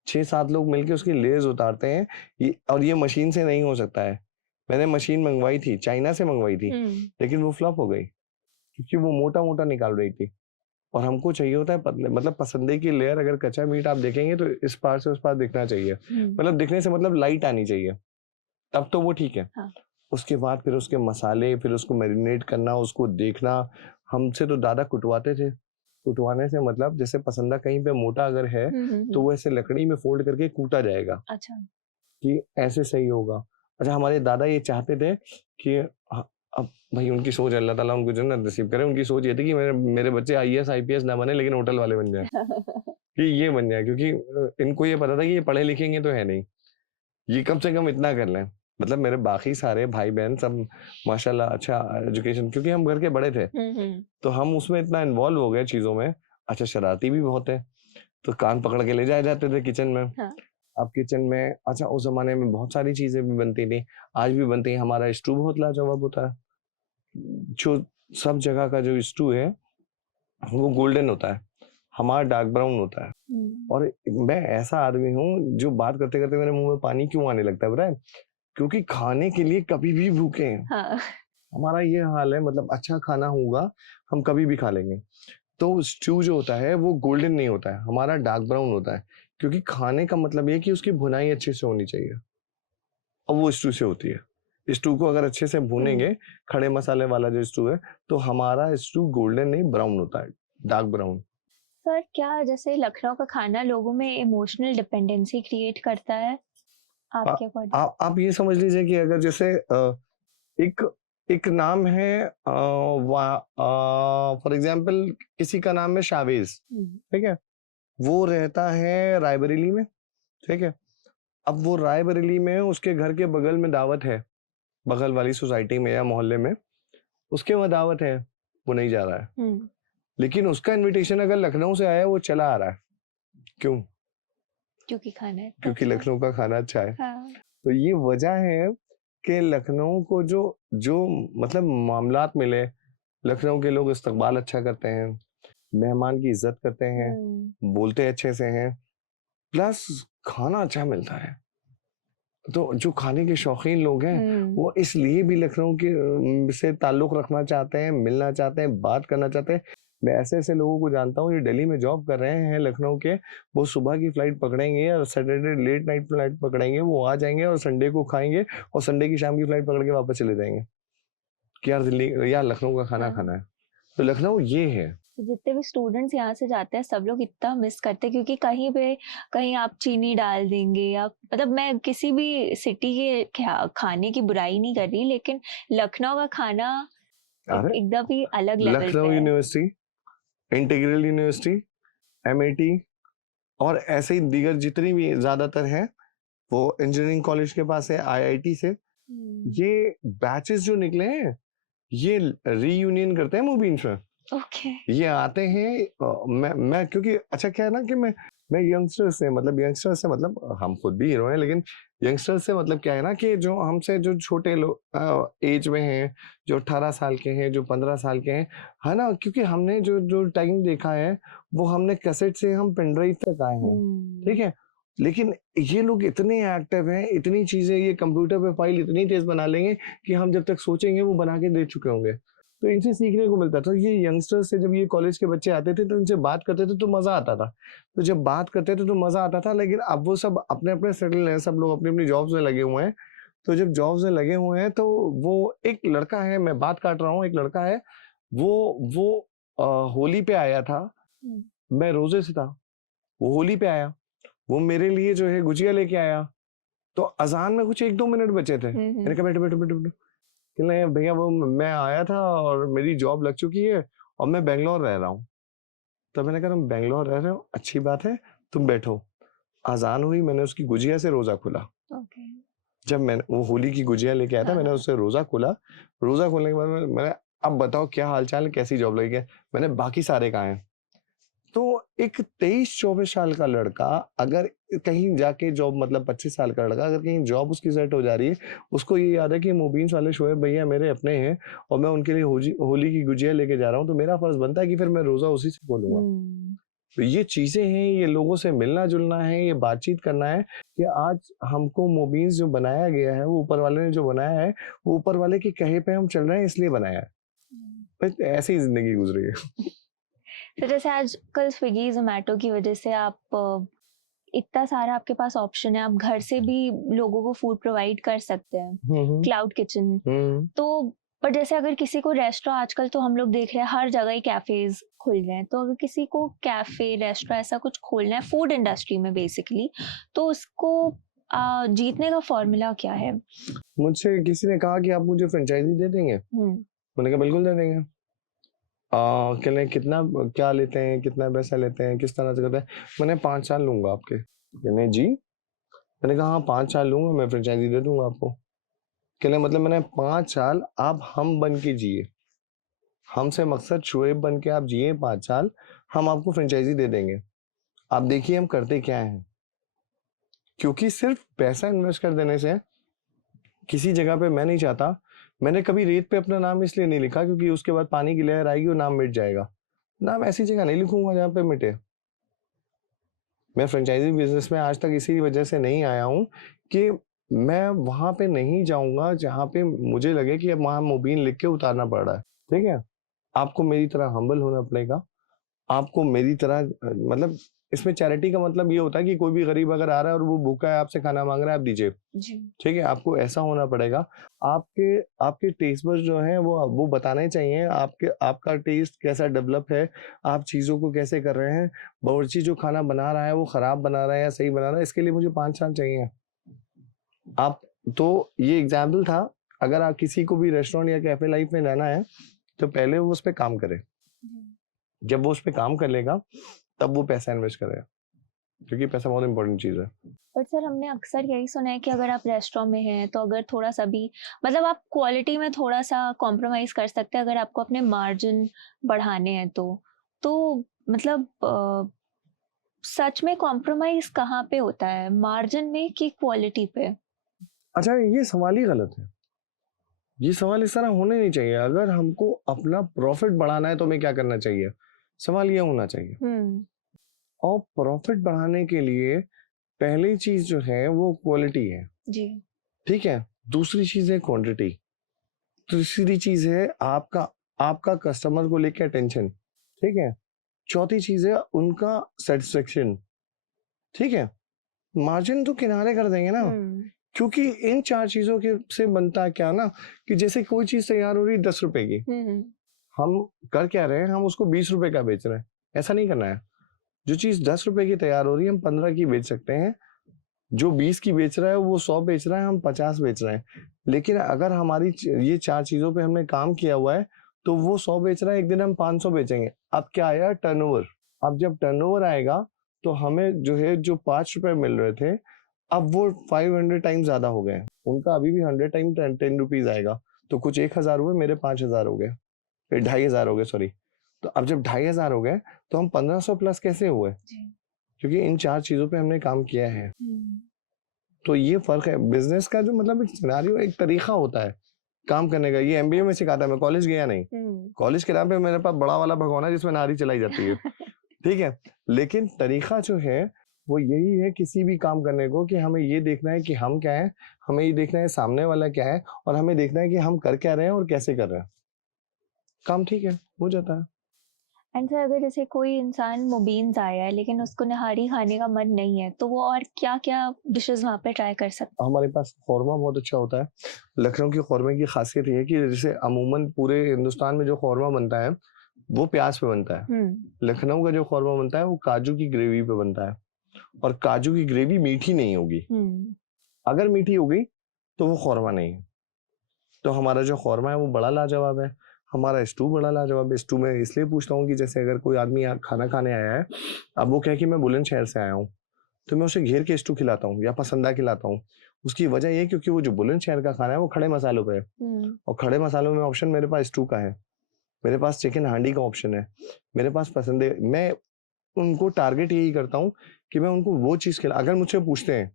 6-7 लोग मिलके उसकी लेयर्स उतारते हैं, ये मशीन से नहीं हो सकता है। मैंने मशीन मँगवाई थी, चाइना से मँगवाई थी, लेकिन वो फ्लॉप हो गई, क्योंकि वो मोटा-मोटा निकाल रही थी। और हमको चाहिए होता है पतले, मतलब पसंदे की लेयर। अगर कच्चा मीट आप देखेंगे तो इस पार से उस पार दिखना चाहिए, मतलब दिखने से मतलब लाइट आनी चाहिए, तब तो वो ठीक है। हाँ। उसके बाद फिर उसके मसाले, फिर उसको मैरिनेट करना, उसको देखना। हमसे तो दादा कुटवाते थे। कुटवाने से मतलब जैसे पसंदा कहीं पे मोटा अगर है तो वो ऐसे लकड़ी में फोल्ड करके कूटा जाएगा अच्छा। कि ऐसे सही होगा। अच्छा, हमारे दादा ये चाहते थे कि अब भाई उनकी सोच, अल्लाह ताला उनको जन्नत नसीब करे, उनकी सोच ये थी कि मेरे मेरे बच्चे आईएएस आईपीएस ना बने लेकिन होटल वाले बन जाए, कि ये बन जाए, क्योंकि इनको ये पता था कि ये पढ़े लिखेंगे तो है नहीं, ये कम से कम इतना कर लें। मतलब मेरे बाकी सारे भाई बहन सब माशाल्लाह अच्छा एजुकेशन, क्योंकि हम घर के बड़े थे तो हम उसमें इतना इन्वॉल्व हो गए चीजों में। अच्छा, शरारती भी बहुत है तो कान पकड़ के ले जाए जाते थे किचन में। हाँ। अब किचन में अच्छा उस जमाने में बहुत सारी चीजें भी बनती थी, आज भी बनती है। हमारा स्टू बहुत लाजवाब होता है, जो सब जगह का जो स्टू है वो गोल्डन होता है, हमारा डार्क ब्राउन होता है। और मैं ऐसा आदमी हूँ जो बात करते करते मेरे मुंह में पानी क्यों आने लगता है पता है? क्योंकि खाने के लिए कभी भी भूखे हैं। हाँ। हमारा ये हाल है, मतलब अच्छा खाना होगा हम कभी भी खा लेंगे। तो स्ट्यू जो होता है वो गोल्डन नहीं होता है, हमारा डार्क ब्राउन होता है, क्योंकि खाने का मतलब ये है कि उसकी भुनाई अच्छे से होनी चाहिए, और वो स्टू से होती है। स्टू को अगर अच्छे से भूनेंगे, खड़े मसाले वाला जो स्टू है, तो हमारा स्टू गोल्डन नहीं ब्राउन होता है, डार्क ब्राउन। सर, क्या जैसे लखनऊ का खाना लोगों में इमोशनल डिपेंडेंसी क्रिएट करता है आपके अकॉर्डिंग? आप ये समझ लीजिए कि अगर जैसे एक एक नाम है, फॉर एग्जाम्पल किसी का नाम है शावेज, ठीक है, वो रहता है रायबरेली में, ठीक है। अब वो रायबरेली में उसके घर के बगल में दावत है, बगल वाली सोसाइटी में या मोहल्ले में उसके वहां दावत है, वो नहीं जा रहा है, लेकिन उसका इनविटेशन अगर लखनऊ से आया वो चला आ रहा है। क्यों? क्योंकि खाना है क्योंकि अच्छा। लखनऊ का खाना अच्छा है। हाँ। तो ये वजह है कि लखनऊ को जो जो मतलब मामलात मिले, लखनऊ के लोग इस्तकबाल अच्छा करते हैं, मेहमान की इज्जत करते हैं, बोलते अच्छे से हैं, प्लस खाना अच्छा मिलता है। तो जो खाने के शौकीन लोग हैं वो इसलिए भी लखनऊ के से ताल्लुक रखना चाहते हैं, मिलना चाहते हैं, बात करना चाहते हैं। मैं ऐसे ऐसे लोगों को जानता हूँ, ये दिल्ली में जॉब कर रहे हैं लखनऊ के, वो सुबह की फ्लाइट पकड़ेंगे और सैटरडे लेट नाइट फ्लाइट पकड़ेंगे, वो आ जाएंगे और संडे को खाएंगे और संडे की शाम की फ्लाइट पकड़ के वापस चले जाएंगे कि यार दिल्ली, यार लखनऊ का खाना खाना है। तो लखनऊ ये है। तो जितने भी स्टूडेंट्स यहाँ से जाते हैं सब लोग इतना मिस करते हैं, क्योंकि कहीं पे कहीं आप चीनी डाल देंगे या मतलब मैं किसी भी सिटी के खाने की बुराई नहीं कर रही, लेकिन लखनऊ का खाना अरे एकदम ही अलग लेवल पे लखनऊ है। यूनिवर्सिटी, इंटीग्रल यूनिवर्सिटी, एमआईटी और ऐसे ही दीगर जितनी भी ज्यादातर हैं, वो इंजीनियरिंग कॉलेज के पास है, आईआईटी से ये बैचेस जो निकले हैं ये रीयूनियन करते हैं मूवीज में। ओके। ये आते हैं मैं क्योंकि अच्छा क्या है ना कि मैं यंगस्टर्स से मतलब हम खुद भी हीरो हैं, लेकिन यंगस्टर्स से मतलब क्या है ना कि जो हमसे जो छोटे लोग एज में हैं, जो 18 साल के हैं, जो 15 साल के हैं, है ना, क्योंकि हमने जो जो टाइम देखा है वो हमने कैसेट से हम पेनड्राइव तक आए हैं, ठीक है। लेकिन ये लोग इतने एक्टिव हैं, इतनी चीजें ये कंप्यूटर पे फाइल इतनी तेज बना लेंगे कि हम जब तक सोचेंगे वो बना के दे चुके होंगे। तो इनसे सीखने को मिलता था। ये यंगस्टर्स से जब ये कॉलेज के बच्चे आते थे तो इनसे बात करते थे तो मजा आता था। तो जब बात करते थे तो मजा आता था, लेकिन अब वो सब अपने अपने सेटल हैं, सब लोग अपनी अपनी जॉब्स में लगे हुए हैं। तो जब जॉब्स में लगे हुए हैं तो वो एक लड़का है, मैं बात काट रहा हूँ, एक लड़का है, वो होली पे आया था, मैं रोजे से था, वो होली पे आया, वो मेरे लिए जो है गुजिया लेके आया। तो अजान में कुछ 1-2 मिनट बचे थे, मैंने कहा बैठो बैठो बैठो बैठो, कहने भैया वो मैं आया था और मेरी जॉब लग चुकी है और मैं बेंगलोर रह रहा हूँ। तो मैंने कहा तुम बेंगलोर रह रहे हो, अच्छी बात है, तुम बैठो। अजान हुई, मैंने उसकी गुजिया से रोजा खुला। जब मैंने वो होली की गुजिया लेके आया था, मैंने उससे रोजा खोला। रोजा खोलने के बाद मैंने अब बताओ क्या हालचाल है, कैसी जॉब लगी है, मैंने बाकी सारे कहा है। तो एक 23-24 साल का लड़का अगर कहीं जाके जॉब, मतलब 25 साल का लड़का अगर कहीं जॉब उसकी सेट हो जा रही है, उसको ये याद है कि मुबीन्स वाले शोएब भैया मेरे अपने हैं और मैं उनके लिए होली की गुजिया लेके जा रहा हूँ, तो मेरा फर्ज बनता है कि फिर मैं रोजा उसी से खोलूंगा। तो ये चीजें हैं, ये लोगों से मिलना जुलना है, ये बातचीत करना है कि आज हमको मुबीन्स जो बनाया गया है, वो ऊपर वाले ने जो बनाया है, वो ऊपर वाले के कहे पे हम चल रहे हैं, इसलिए बनाया है। बस ऐसी ही जिंदगी गुजरी है। तो जैसे आजकल स्विगी जोमेटो की वजह से आप इतना सारा आपके पास ऑप्शन है, आप घर से भी लोगों को फूड प्रोवाइड कर सकते हैं, हम्म क्लाउड किचन। हम्म तो पर जैसे अगर किसी को रेस्टोरेंट, आजकल तो हम लोग देख रहे हैं हर जगह ही कैफेज खुल गए हैं, तो अगर किसी को कैफे रेस्टोरेंट ऐसा कुछ खोलना है फूड इंडस्ट्री में बेसिकली, तो उसको जीतने का फॉर्मूला क्या है? मुझसे किसी ने कहा कि आप मुझे फ्रेंचाइजी दे देंगे, मैंने कहा बिल्कुल दे देंगे। कह रहे कितना, क्या लेते हैं, कितना पैसा लेते हैं, किस तरह से करते हैं। मैंने 5 साल लूंगा आपके। कहने जी, मैंने कहा हाँ 5 साल लूंगा, मैं फ्रेंचाइजी दे दूंगा आपको। कहने मतलब मैंने 5 साल आप हम बन के जिए, हमसे मकसद शुएब बन के आप जिए 5 साल, हम आपको फ्रेंचाइजी दे देंगे। आप देखिए हम करते क्या हैं, क्योंकि सिर्फ पैसा इन्वेस्ट कर देने से किसी जगह पे मैं नहीं चाहता। मैंने कभी रेत पे अपना नाम इसलिए नहीं लिखा क्योंकि उसके बाद पानी की लहर आएगी और नाम मिट जाएगा। नाम ऐसी जगह नहीं लिखूंगा जहाँ पे मिटे। मैं फ्रेंचाइजी बिजनेस में आज तक इसी वजह से नहीं आया हूँ कि मैं वहां पे नहीं जाऊंगा जहाँ पे मुझे लगे कि अब वहां मुबीन लिख के उतारना पड़ रहा है। ठीक है, आपको मेरी तरह हम्बल होना पड़ेगा। आपको मेरी तरह मतलब इसमें चैरिटी का मतलब ये होता है कि कोई भी गरीब अगर आ रहा है और वो भूखा है, आपसे खाना मांग रहा है, आप दीजिए। जी। ठीक है, आपको ऐसा होना पड़ेगा। आपके आपके टेस्ट बड्स जो हैं वो बताने चाहिए आपके, आपका टेस्ट कैसा डेवलप है, आप चीज़ों को कैसे कर रहे हैं। बावर्ची जो खाना बना रहा है वो खराब बना रहा है या सही बना रहा है, इसके लिए मुझे 5 साल चाहिए। आप तो ये एग्जाम्पल था। अगर आप किसी को भी रेस्टोरेंट या कैफे लाइफ में रहना है तो पहले वो उस पर काम करे। जब वो उस पर काम कर लेगा तब वो पैसा इन्वेस्ट करेगा, क्योंकि पैसा बहुत इंपॉर्टेंट चीज़ है। बट सर, हमने अक्सर यही सुना है कि अगर आप रेस्टोरेंट में हैं तो अगर थोड़ा सा भी, मतलब आप क्वालिटी में थोड़ा सा कॉम्प्रोमाइज कर सकते हैं अगर आपको अपने मार्जिन बढ़ाने हैं तो मतलब सच में कॉम्प्रोमाइज कहाँ पे होता है, मार्जिन में कि क्वालिटी पे? अच्छा, ये सवाल ही गलत है। ये सवाल इस तरह होने नहीं चाहिए। अगर हमको अपना प्रॉफिट बढ़ाना है तो हमें क्या करना चाहिए, सवाल ये होना चाहिए। और प्रॉफिट बढ़ाने के लिए पहली चीज जो है वो क्वालिटी है। जी। ठीक है, दूसरी चीज है क्वांटिटी, तीसरी चीज है आपका आपका कस्टमर को लेकर अटेंशन। ठीक है, चौथी चीज है उनका सेटिस्फेक्शन। ठीक है, मार्जिन तो किनारे कर देंगे ना, क्योंकि इन 4 चीजों के से बनता है क्या ना, कि जैसे कोई चीज तैयार हो रही है 10 रुपए की, हम कर क्या रहे हैं, हम उसको 20 रुपए का बेच रहे हैं। ऐसा नहीं करना है। जो चीज 10 रुपए की तैयार हो रही है हम 15 की बेच सकते हैं। जो 20 की बेच रहा है वो 100 बेच रहा है, हम 50 बेच रहे हैं। लेकिन अगर हमारी ये 4 चीजों पे हमने काम किया हुआ है तो वो 100 बेच रहा है, एक दिन हम 500 बेचेंगे। अब क्या आया, टर्नओवर। अब जब टर्नओवर आएगा तो हमें जो है, जो 5 रुपए मिल रहे थे अब वो 500 टाइम ज्यादा हो गए। उनका अभी भी 100 टाइम 10 रुपीज आएगा, तो कुछ 1,000 हुए, मेरे 5,000 हो गए, फिर 2,500 हो गए, सॉरी। तो अब जब 2,500 हो गए तो हम 1,500 प्लस कैसे हुए, क्योंकि इन 4 चीजों पे हमने काम किया है। तो ये फर्क है। बिजनेस का जो मतलब एक सिनेरियो, एक तरीका होता है काम करने का। ये एमबीए में सिखाता है, मैं कॉलेज गया नहीं। कॉलेज के नाम पे मेरे पास बड़ा वाला भगोना है जिसमें नारी चलाई जाती है। ठीक है, लेकिन तरीका जो है वो यही है किसी भी काम करने को, कि हमें ये देखना है कि हम क्या है, हमें ये देखना है सामने वाला क्या है, और हमें देखना है कि हम कर क्या रहे हैं और कैसे कर रहे हैं। काम ठीक है, हो जाता है। एंड सर, अगर जैसे कोई इंसान मुबीन्स आया है लेकिन उसको नहारी खाने का मन नहीं है, तो वो और क्या क्या डिशेस वहाँ पे ट्राई कर सकता हमारे पास खौरमा बहुत अच्छा होता है। लखनऊ की खौरमे की खासियत ये है कि जैसे अमूमन पूरे हिंदुस्तान में जो खौरमा बनता है वो प्याज पे बनता है। है? लखनऊ का जो खौरमा बनता है वो काजू की ग्रेवी पे बनता है, और काजू की ग्रेवी मीठी नहीं होगी। अगर मीठी हो गई तो वो खौरमा नहीं है। तो हमारा जो खौरमा है वो बड़ा लाजवाब है। हमारा स्टू बड़ा लाजवाब है। स्टू में इसलिए पूछता हूँ कि जैसे अगर कोई आदमी यहाँ खाना खाने आया है, अब वो कहे कि मैं बुलंदशहर से आया हूँ, तो मैं उसे घेर के स्टू खिलाता हूँ या पसंदा खिलाता हूँ। उसकी वजह ये क्योंकि वो जो बुलंदशहर का खाना है वो खड़े मसालों पे है, और खड़े मसालों में ऑप्शन मेरे पास स्टू का है, मेरे पास चिकन हांडी का ऑप्शन है, मेरे पास पसंद। मैं उनको टारगेट यही करता हूँ कि मैं उनको वो चीज़ खिला, अगर मुझसे पूछते हैं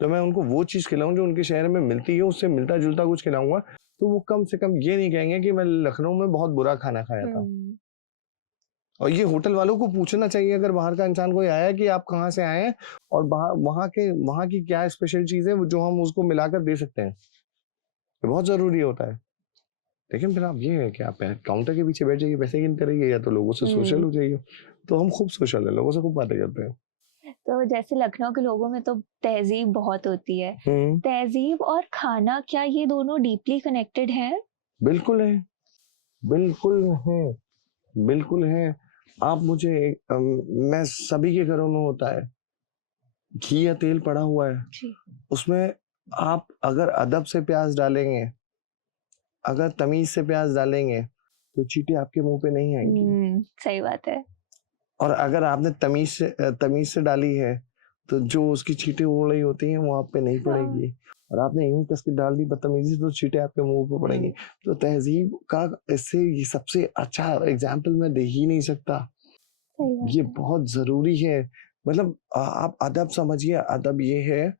तो मैं उनको वो चीज़ खिलाऊं जो उनके शहर में मिलती है, उससे मिलता जुलता कुछ खिलाऊंगा, तो वो कम से कम ये नहीं कहेंगे कि मैं लखनऊ में बहुत बुरा खाना खाया था। और ये होटल वालों को पूछना चाहिए अगर बाहर का इंसान कोई आया कि आप कहाँ से आए हैं और वहाँ की क्या स्पेशल चीज़ है जो हम उसको मिलाकर दे सकते हैं। ये बहुत ज़रूरी होता है। लेकिन फिर आप ये है कि आप काउंटर के पीछे बैठ जाइए, पैसे गिनते रहिए, या तो लोगों से सोशल हो जाइए। तो हम खूब सोशल है, लोगों से खूब बातें करते हैं। तो जैसे लखनऊ के लोगों में तो तहजीब बहुत होती है। तहजीब और खाना, क्या ये दोनों डीपली कनेक्टेड हैं? बिल्कुल है, बिल्कुल है, बिल्कुल है। आप मुझे मैं सभी के घरों में होता है, घी या तेल पड़ा हुआ है, जी। उसमें आप अगर अदब से प्याज डालेंगे, अगर तमीज से प्याज डालेंगे, तो चींटी आपके मुंह पे नहीं आएंगी। सही बात है। और अगर आपने तमीज से डाली है, तो जो उसकी चींटी उड़ रही होती हैं वो आप पे नहीं हाँ। पड़ेगी। और आपने यूं कस के डाल दी बदतमीजी से, तो चींटे आपके मुंह पे पड़ेंगी। तो तहजीब का इससे ये सबसे अच्छा एग्जाम्पल मैं दे ही नहीं सकता। सही बात ये है। बहुत जरूरी है। मतलब आप अदब समझिए, अदब ये है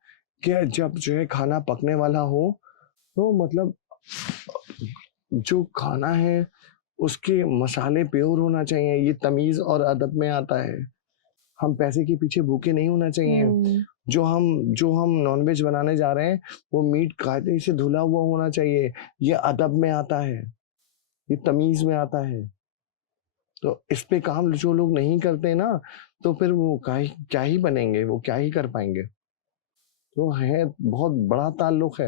कि जब जो है खाना पकने वाला हो, तो मतलब जो खाना है उसके मसाले प्योर होना चाहिए। ये तमीज और अदब में आता है। हम पैसे के पीछे भूखे नहीं होना चाहिए। जो हम नॉनवेज बनाने जा रहे हैं, वो मीट कायदे से धुला हुआ होना चाहिए। ये अदब में आता है, ये तमीज में आता है। तो इस पे काम जो लोग नहीं करते ना, तो फिर वो क्या ही बनेंगे, वो क्या ही कर पाएंगे। तो है, बहुत बड़ा ताल्लुक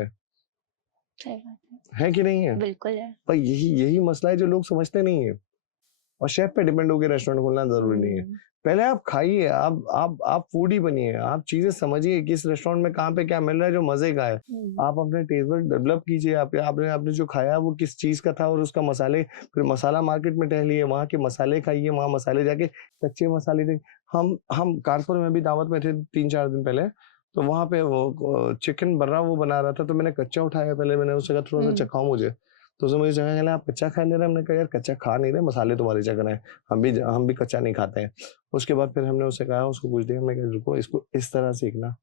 सही बात है कि नहीं है? बिल्कुल है। पर यही यही मसला है जो लोग समझते नहीं है। और शेफ पे डिपेंड होकर रेस्टोरेंट खोलना जरूरी नहीं है। पहले आप खाइए, आप फूडी बनिए, आप चीजें समझिए कि इस रेस्टोरेंट में कहाँ पे क्या मिल रहा है जो मजे का है। आप अपने टेस्ट बड डेवलप कीजिए। आपने आपने जो खाया वो किस चीज का था, और उसका मसाले, फिर मसाला मार्केट में टहलिए, वहाँ के मसाले खाइए, वहाँ मसाले जाके कच्चे मसाले थे। हम कानपुर में भी दावत में थे 3-4 दिन पहले, तो वहाँ पे वो चिकन बर्रा वो बना रहा था, तो मैंने कच्चा उठाया। पहले मैंने उससे कहा थोड़ा सा चखाओ मुझे, तो उसने मुझे जगह कहला आप कच्चा खा ले रहे हैं। हमने कहा यार कच्चा खा नहीं रहे, मसाले तुम्हारी जगह है, हम भी कच्चा नहीं खाते हैं। उसके बाद फिर हमने उससे कहा, उसको कुछ दिया, हमने कहा रुको, इसको इस तरह सेकना,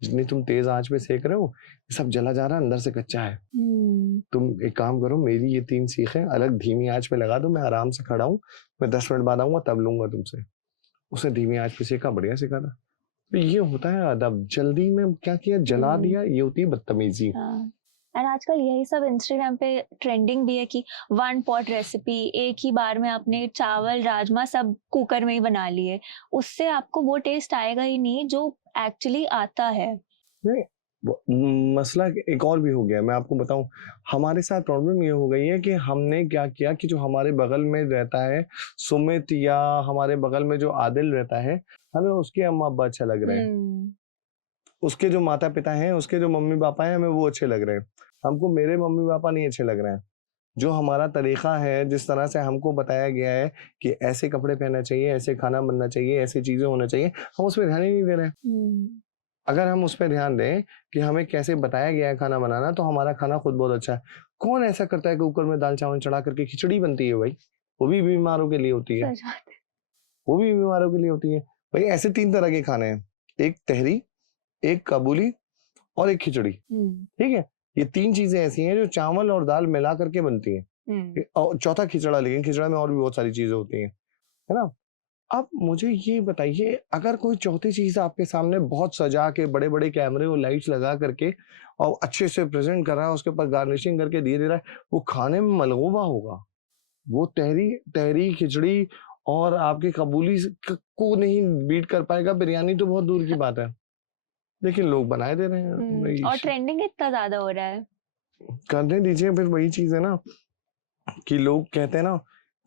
जितनी तुम तेज आंच पे सेक रहे हो ये सब जला जा रहा है, अंदर से कच्चा है। तुम एक काम करो, मेरी ये 3 सीखें अलग धीमी आंच पे लगा दो, मैं आराम से खड़ा हूँ, मैं 10 मिनट बाद आऊंगा तब लूंगा तुमसे। उसने धीमी आंच पे सेका, बढ़िया सेका था। तो ये होता है अदब। जल्दी में क्या किया, जला दिया, ये होती है बदतमीजी। एंड आजकल यही सब इंस्टाग्राम पे ट्रेंडिंग भी है कि 1 पॉट रेसिपी, एक ही बार में आपने चावल राजमा सब कुकर में ही बना लिए। उससे आपको वो टेस्ट आएगा ही नहीं जो एक्चुअली आता है। नहीं, मसला एक और भी हो गया, मैं आपको बताऊं। हमारे साथ प्रॉब्लम ये हो गई है कि हमने क्या किया कि जो हमारे बगल में रहता है सुमित, या हमारे बगल में जो आदिल रहता है, हमें उसके अम्मा अब्बा अच्छा लग रहे हैं, उसके जो माता पिता हैं, उसके जो मम्मी पापा हैं, हमें वो अच्छे लग रहे हैं। हमको मेरे मम्मी पापा नहीं अच्छे लग रहे हैं। जो हमारा तरीका है, जिस तरह से हमको बताया गया है कि ऐसे कपड़े पहनना चाहिए, ऐसे खाना बनना चाहिए, ऐसी चीजें होना चाहिए, हम उस पर ध्यान ही नहीं दे रहे हैं। अगर हम उस पर ध्यान दें कि हमें कैसे बताया गया है खाना बनाना, तो हमारा खाना खुद बहुत अच्छा है। कौन ऐसा करता है कि कुकर में दाल चावल चढ़ा करके खिचड़ी बनती है भाई? वो भी बीमारों के लिए होती है, वो भी बीमारों के लिए होती है। भाई ऐसे 3 तरह के खाने हैं, एक तहरी, एक काबुली, और एक खिचड़ी। ठीक है, ये 3 चीजें ऐसी हैं जो चावल और दाल मिला करके बनती हैं। और चौथा खिचड़ा, लेकिन खिचड़ा में और भी बहुत सारी चीजें होती हैं, है ना? अब मुझे ये बताइए, अगर कोई चौथी चीज आपके सामने बहुत सजा के, बड़े बड़े कैमरे और लाइट्स लगा करके और अच्छे से प्रेजेंट कर रहा है, उसके ऊपर गार्निशिंग करके दिए दे रहा है, वो खाने में मलगूबा होगा। वो तहरी तहरी खिचड़ी और आपके कबूली को नहीं बीट कर पाएगा। बिरयानी तो बहुत दूर की बात है, लेकिन लोग बनाए दे रहे हैं। और ट्रेंडिंग इतना ज्यादा हो रहा है। करने दीजिए। फिर वही चीज है ना कि लोग कहते हैं ना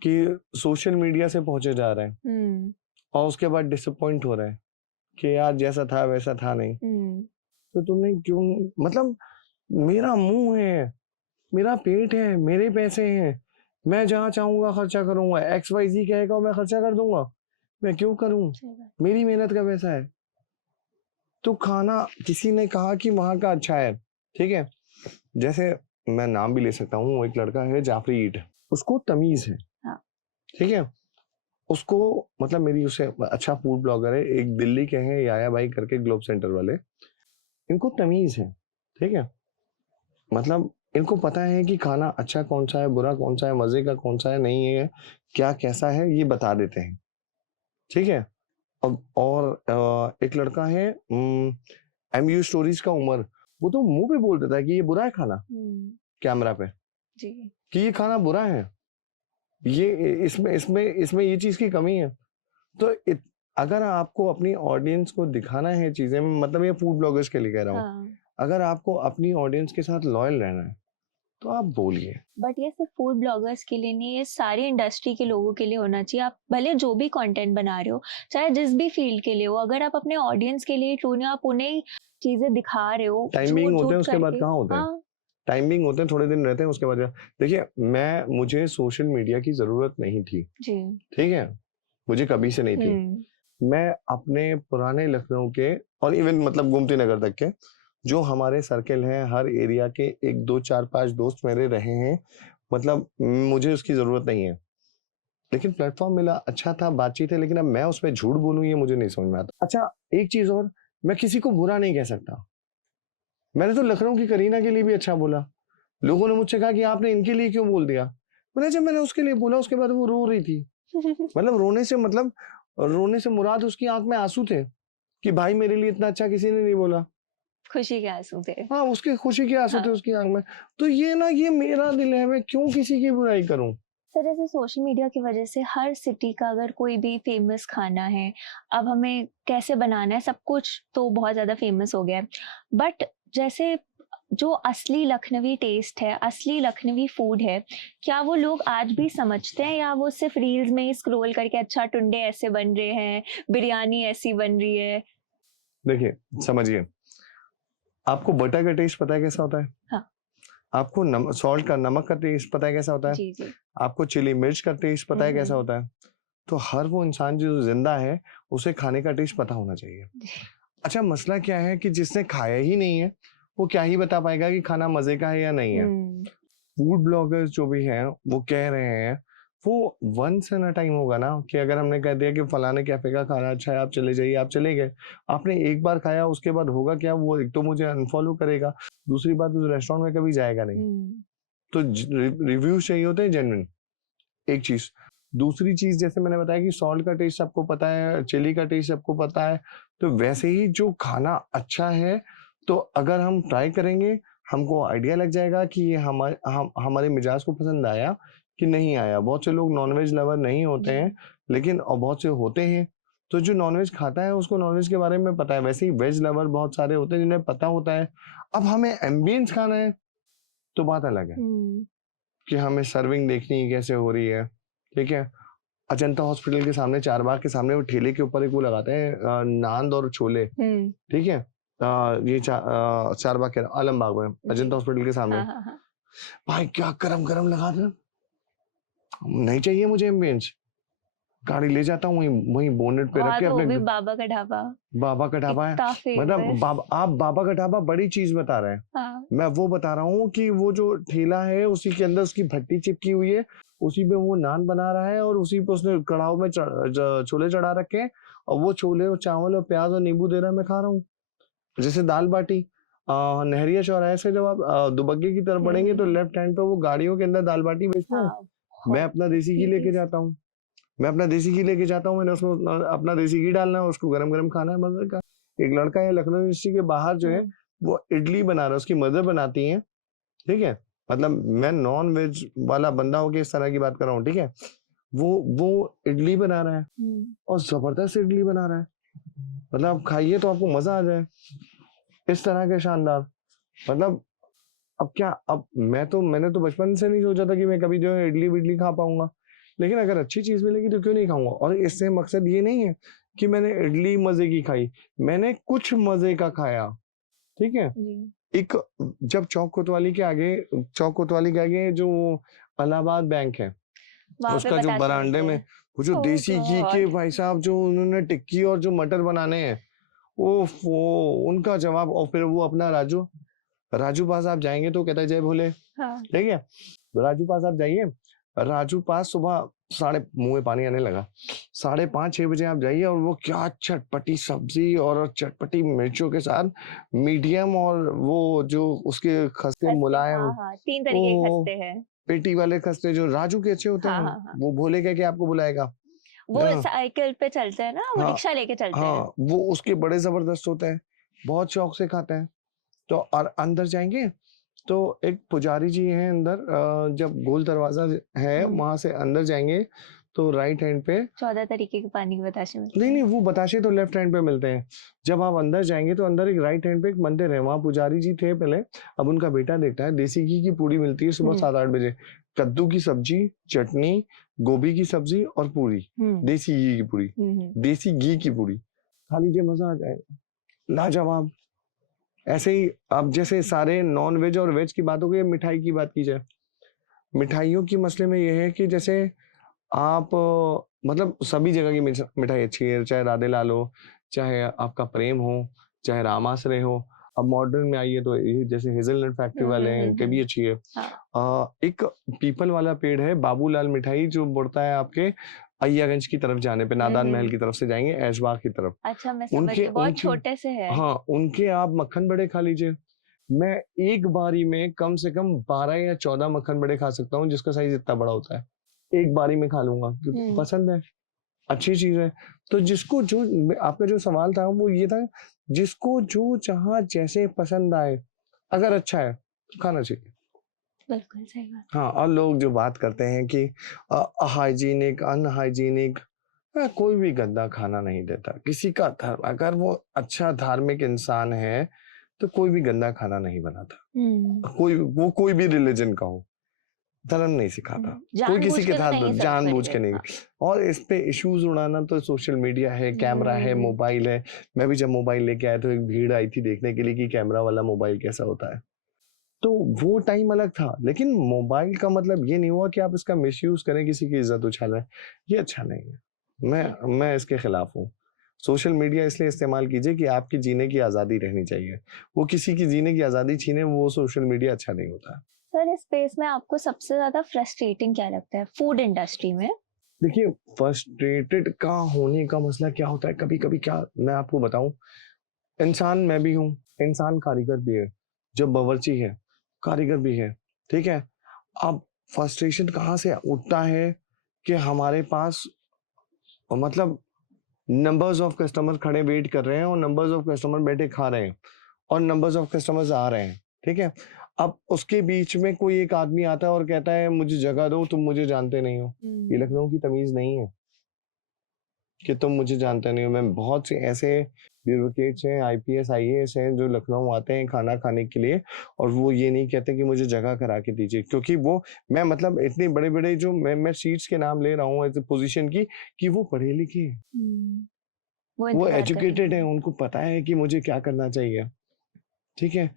कि सोशल मीडिया से पहुंचे जा रहे हैं, और उसके बाद डिसअपॉइंट हो रहे हैं कि यार जैसा था वैसा था नहीं। तो तुमने क्यों, मतलब मेरा मुंह है, मेरा पेट है, मेरे पैसे हैं, मैं जहाँ चाहूंगा खर्चा करूंगा। XYZ कहेगा मैं खर्चा कर दूंगा, मैं क्यों करूं? मेरी मेहनत का पैसा है। तो खाना किसी ने कहा कि वहां का अच्छा है, ठीक है, जैसे मैं नाम भी ले सकता हूँ, एक लड़का है जाफरी ईट, उसको तमीज है। हाँ। ठीक है, उसको मतलब मेरी उसे अच्छा फूड ब्लॉगर है, एक दिल्ली के हैं याया भाई करके, ग्लोब सेंटर वाले, इनको तमीज है। ठीक है, मतलब इनको पता है कि खाना अच्छा कौन सा है, बुरा कौन सा है, मजे का कौन सा है, नहीं है क्या कैसा है, ये बता देते हैं। ठीक है, अब और एक लड़का है MU स्टोरीज का उमर, वो तो मुंह पे बोल देता है कि ये बुरा है खाना, कैमरा पे। जी। कि ये खाना बुरा है, ये इसमें इसमें इसमें ये चीज की कमी है। तो अगर आपको अपनी ऑडियंस को दिखाना है चीजें, मतलब ये फूड ब्लॉगर्स के लिए कह रहा हूँ, हाँ। अगर आपको अपनी ऑडियंस के साथ लॉयल रहना है तो आप बोलिए। बट ये सिर्फ फूड ब्लॉगर्स के लिए नहीं, ये सारी इंडस्ट्री के लोगों के लिए होना चाहिए। आप भले जो भी कंटेंट बना रहे हो, चाहे जिस भी फील्ड के लिए हो, अगर आप अपने ऑडियंस के लिए ट्रू नहीं, आप उन्हें चीजें दिखा रहे हो टाइमिंग झूठ होते हैं झूठ उसके बाद करके। कहाँ होते हैं? हाँ टाइमिंग होते हैं, थोड़े दिन रहते हैं उसके बाद देखिए, मुझे सोशल मीडिया की जरूरत नहीं थी, जी। ठीक है, मुझे कभी से नहीं थी। मैं अपने पुराने लखनऊ के और इवन मतलब गोमती नगर तक के जो हमारे सर्कल हैं, हर एरिया के 1 2 4 5 दोस्त मेरे रहे हैं, मतलब मुझे उसकी जरूरत नहीं है, लेकिन प्लेटफॉर्म मिला, अच्छा था, बातचीत है, लेकिन अब मैं उसमें झूठ बोलूं ये मुझे नहीं समझ में आता। अच्छा, एक चीज और, मैं किसी को बुरा नहीं कह सकता। मैंने तो लखनऊ की करीना के लिए भी अच्छा बोला। लोगों ने मुझसे कहा कि आपने इनके लिए क्यों बोल दिया? जब मैंने उसके लिए बोला उसके बाद वो रो रही थी। मतलब रोने से मुराद उसकी आंख में आंसू थे कि भाई मेरे लिए इतना अच्छा किसी ने नहीं बोला। खुशी के आंसू थे। हाँ, उसके खुशी के आंसू थे हाँ। उसकी आंख में। तो ये मेरा दिल है, मैं क्यों किसी की बुराई करूं? सर जैसे सोशल मीडिया की वजह से हर सिटी का अगर कोई भी फेमस खाना है, अब हमें कैसे बनाना है, सब कुछ तो बहुत ज़्यादा फेमस हो गया है। बट जैसे जो असली लखनवी टेस्ट है, असली लखनवी फूड है, क्या वो लोग आज भी समझते हैं, या वो सिर्फ रील्स में ही स्क्रॉल करके अच्छा टुंडे ऐसे बन रहे हैं, बिरयानी ऐसी बन रही है? देखिए, समझिए, आपको बटर का टेस्ट पता है कैसा होता है? हाँ। आपको सॉल्ट का, नमक का टेस्ट पता है कैसा होता है? जी जी। आपको चिली मिर्च का टेस्ट पता है कैसा हम्म। होता है? तो हर वो इंसान जो जिंदा है उसे खाने का टेस्ट पता होना चाहिए। अच्छा, मसला क्या है कि जिसने खाया ही नहीं है वो क्या ही बता पाएगा कि खाना मजे का है या नहीं है? फूड ब्लॉगर्स जो भी हैं वो कह रहे हैं, वो वंस इन अ टाइम होगा ना, कि अगर हमने कह दिया कि फलाने कैफे का खाना अच्छा है, आप चले जाइए, आप चले गए, आपने एक बार खाया, उसके बाद होगा क्या, वो एक तो मुझे अनफॉलो करेगा, दूसरी बात उस रेस्टोरेंट में कभी जाएगा नहीं। तो रिव्यूज चाहिए होते हैं जेन्युइन, एक चीज। दूसरी चीज, जैसे मैंने बताया कि सॉल्ट का टेस्ट सबको पता है, चिली का टेस्ट सबको पता है, तो वैसे ही जो खाना अच्छा है, तो अगर हम ट्राई करेंगे, हमको आइडिया लग जाएगा कि ये हमारे मिजाज को पसंद आया कि नहीं आया। बहुत से लोग नॉनवेज लवर नहीं होते हैं, लेकिन और बहुत से होते हैं, तो जो नॉनवेज खाता है उसको नॉनवेज के बारे में पता है। वैसे ही वेज लवर बहुत सारे होते हैं जिन्हें पता होता है। अब हमें एम्बियंस खाना है तो बात अलग है, कि हमें सर्विंग देखनी है कैसे हो रही है, ठीक है। अजंता हॉस्पिटल के सामने, चारबाग के सामने, वो ठेले के ऊपर एक वो लगाते हैं नान और छोले, ठीक है। चारबाग के आलमबाग में, अजंता हॉस्पिटल के सामने। हाँ। भाई क्या गरम गरम लगा दे, नहीं चाहिए मुझे एम्बियंस, गाड़ी ले जाता हूँ, वहीं वहीं बोनेट पे रख के तो वो अपने भी बाबा का ढाबा, बाबा का ढाबा है। इतना मतलब फेमस। आप बाबा का ढाबा बड़ी चीज बता रहे हैं, हाँ। मैं वो बता रहा हूँ कि वो जो ठेला है उसी के अंदर उसकी भट्टी चिपकी हुई है, उसी पे वो नान बना रहा है, और उसी पे उसने कढ़ाई में छोले चढ़ा रखे हैं, और वो छोले और चावल और प्याज और नींबू दे रहा है, मैं खा रहा हूँ। जैसे दाल बाटी, नहरिया चौराहे से जब आप दुबग्गे की तरफ बढ़ेंगे तो लेफ्ट हैंड पे वो गाड़ियों के अंदर दाल बाटी बेचते हैं। हाँ, मैं अपना देसी घी लेके जाता हूँ, मैंने उसमें अपना देसी घी डालना है, उसको गरम गरम खाना है, मजे का। एक लड़का है लखनऊ यूनिवर्सिटी के बाहर जो है, वो इडली बना रहा है, उसकी मदर बनाती है, ठीक है। मतलब मैं नॉन वेज वाला बंदा होके इस तरह की बात कर रहा हूँ, ठीक है। वो इडली बना रहा है, और जबरदस्त इडली बना रहा है, मतलब आप खाइए तो आपको मजा आ जाए, इस तरह के शानदार। मतलब अब क्या, अब मैंने तो बचपन से नहीं सोचा था कि मैं कभी जो है इडली विडली खा पाऊंगा, लेकिन अगर अच्छी चीज मिलेगी तो क्यों नहीं खाऊंगा। और इससे मकसद ये नहीं है कि मैंने इडली मजे की खाई, मैंने कुछ मजे का खाया, ठीक है। एक, जब चौक कोतवाली के आगे जो इलाहाबाद बैंक है, उसका जो बरामदे में वो जो देसी घी के भाई साहब जो उन्होंने टिक्की और जो मटर बनाने हैं, वो उनका जवाब। और फिर वो अपना राजू पास आप जाएंगे तो कहता है जय भोले, ठीक है। राजू पास आप जाइए, राजू पास सुबह मुंह में पानी आने लगा, 5:30-6 बजे आप जाइए, और वो क्या चटपटी सब्जी और चटपटी मिर्चों के साथ मीडियम, और वो जो उसके खस्ते मुलायम, 3 तरीके के खस्ते हैं, पेटी वाले खस्ते जो राजू के अच्छे होते हैं, वो भोले कह के आपको बुलाएगा। वो साइकिल पे चलते हैं ना, वो रिक्शा लेके चलते हैं, वो उसके बड़े जबरदस्त होते हैं, बहुत शौक से खाते हैं। तो और अंदर जाएंगे तो एक पुजारी जी हैं अंदर, जब गोल दरवाजा है वहां से अंदर जाएंगे तो राइट हैंड पे 14 तरीके के पानी के बताशे मिलते नहीं हैं। नहीं, वो बताशे तो लेफ्ट हैंड पे मिलते हैं। जब आप अंदर जाएंगे तो अंदर एक राइट हैंड पे एक मंदिर है, वहां पुजारी जी थे पहले, अब उनका बेटा देखता है। देसी घी की पूड़ी मिलती है सुबह हम्म 7-8 बजे, कद्दू की सब्जी, चटनी, गोभी की सब्जी और पूरी, हम्म देसी घी की पूरी, हम्म देसी घी की पूरी खा लीजिए, मजा आ जाएगा, लाजवाब। ऐसे ही अब जैसे सारे नॉन वेज और वेज की बात हो गई, मिठाई की बात की जाए, मिठाइयों की मसले में ये है कि जैसे आप मतलब सभी जगह की मिठाई अच्छी है, चाहे राधे लाल हो, चाहे आपका प्रेम हो, चाहे रामाश्रय हो। अब मॉडर्न में आइए तो ये जैसे हेजलनट फैक्ट्री वाले हैं, इनके भी अच्छी है। हाँ एक पीपल वाला पेड़ है, बाबूलाल मिठाई, जो बढ़ता है आपके अय्यागंज की तरफ जाने पे, नादान महल की तरफ से जाएंगे ऐशबाग की तरफ। अच्छा मैं समझ उनके गई, बहुत उनके छोटे से है। हाँ, उनके आप मक्खन बड़े खा लीजिए। मैं एक बारी में कम से कम 12 या 14 मक्खन बड़े खा सकता हूँ, जिसका साइज इतना बड़ा होता है, एक बारी में खा लूंगा क्योंकि पसंद है, अच्छी चीज है। तो जिसको जो, आपका जो सवाल था वो ये था, जिसको जो जहाँ जैसे पसंद आए, अगर अच्छा है तो खाना चाहिए। बिल्कुल सही बात। हाँ, और लोग जो बात करते हैं कि हाइजीनिक अनहाइजीनिक, कोई भी गंदा खाना नहीं देता। किसी का धर्म, अगर वो अच्छा धार्मिक इंसान है तो कोई भी गंदा खाना नहीं बनाता। कोई भी रिलीजन का हो, धर्म नहीं सिखाता। कोई जानबूझ किसी के के तो साथ नहीं सर्व जानबूझ के नहीं। करिएगा। और इस पे इश्यूज उड़ाना तो सोशल मीडिया है, कैमरा है, मोबाइल है। मैं भी जब मोबाइल लेके आया तो एक भीड़ आई थी देखने के लिए कि कैमरा वाला मोबाइल कैसा होता है। तो वो टाइम अलग था, लेकिन मोबाइल का मतलब ये नहीं हुआ कि आप इसका मिसयूज करें, किसी की इज्जत उछालें। ये अच्छा नहीं है। मैं इसके खिलाफ हूँ। सोशल मीडिया इसलिए इस्तेमाल कीजिए कि आपकी जीने की आजादी रहनी चाहिए। वो किसी की जीने की आजादी छीने, वो सोशल मीडिया अच्छा नहीं होता। सर इस स्पेस में आपको सबसे ज्यादा फ्रस्ट्रेटिंग क्या लगता है फूड इंडस्ट्री में? देखिए, फ्रस्ट्रेटेड का होने का मसला क्या होता है, कभी कभी क्या मैं आपको बताऊं, इंसान मैं भी हूँ, इंसान कारीगर भी है, जो बावर्ची है कारीगर भी है, ठीक है। अब फ्रस्ट्रेशन कहाँ से उठता है कि हमारे पास मतलब नंबर्स ऑफ कस्टमर खड़े वेट कर रहे हैं और नंबर्स ऑफ कस्टमर बैठे खा रहे हैं और नंबर्स ऑफ कस्टमर्स आ रहे हैं, ठीक है। अब उसके बीच में कोई एक आदमी आता है और कहता है मुझे जगह दो, तुम मुझे जानते नहीं हो। ये लखनऊ की तमीज नहीं है कि तुम मुझे जानते नहीं हो। मैं बहुत से ऐसे ब्यूरोक्रेट्स हैं, आईपीएस आईएएस हैं जो लखनऊ आते हैं खाना खाने के लिए, और वो ये नहीं कहते कि मुझे जगह करा के दीजिए, क्योंकि वो मैं मतलब इतने बड़े बड़े जो मैं सीट्स के नाम ले रहा हूँ एज पोजीशन की, कि वो पढ़े लिखे हैं, वो वो इंतजार एजुकेटेड करेंगे। हैं, उनको पता है कि मुझे क्या करना चाहिए, ठीक है।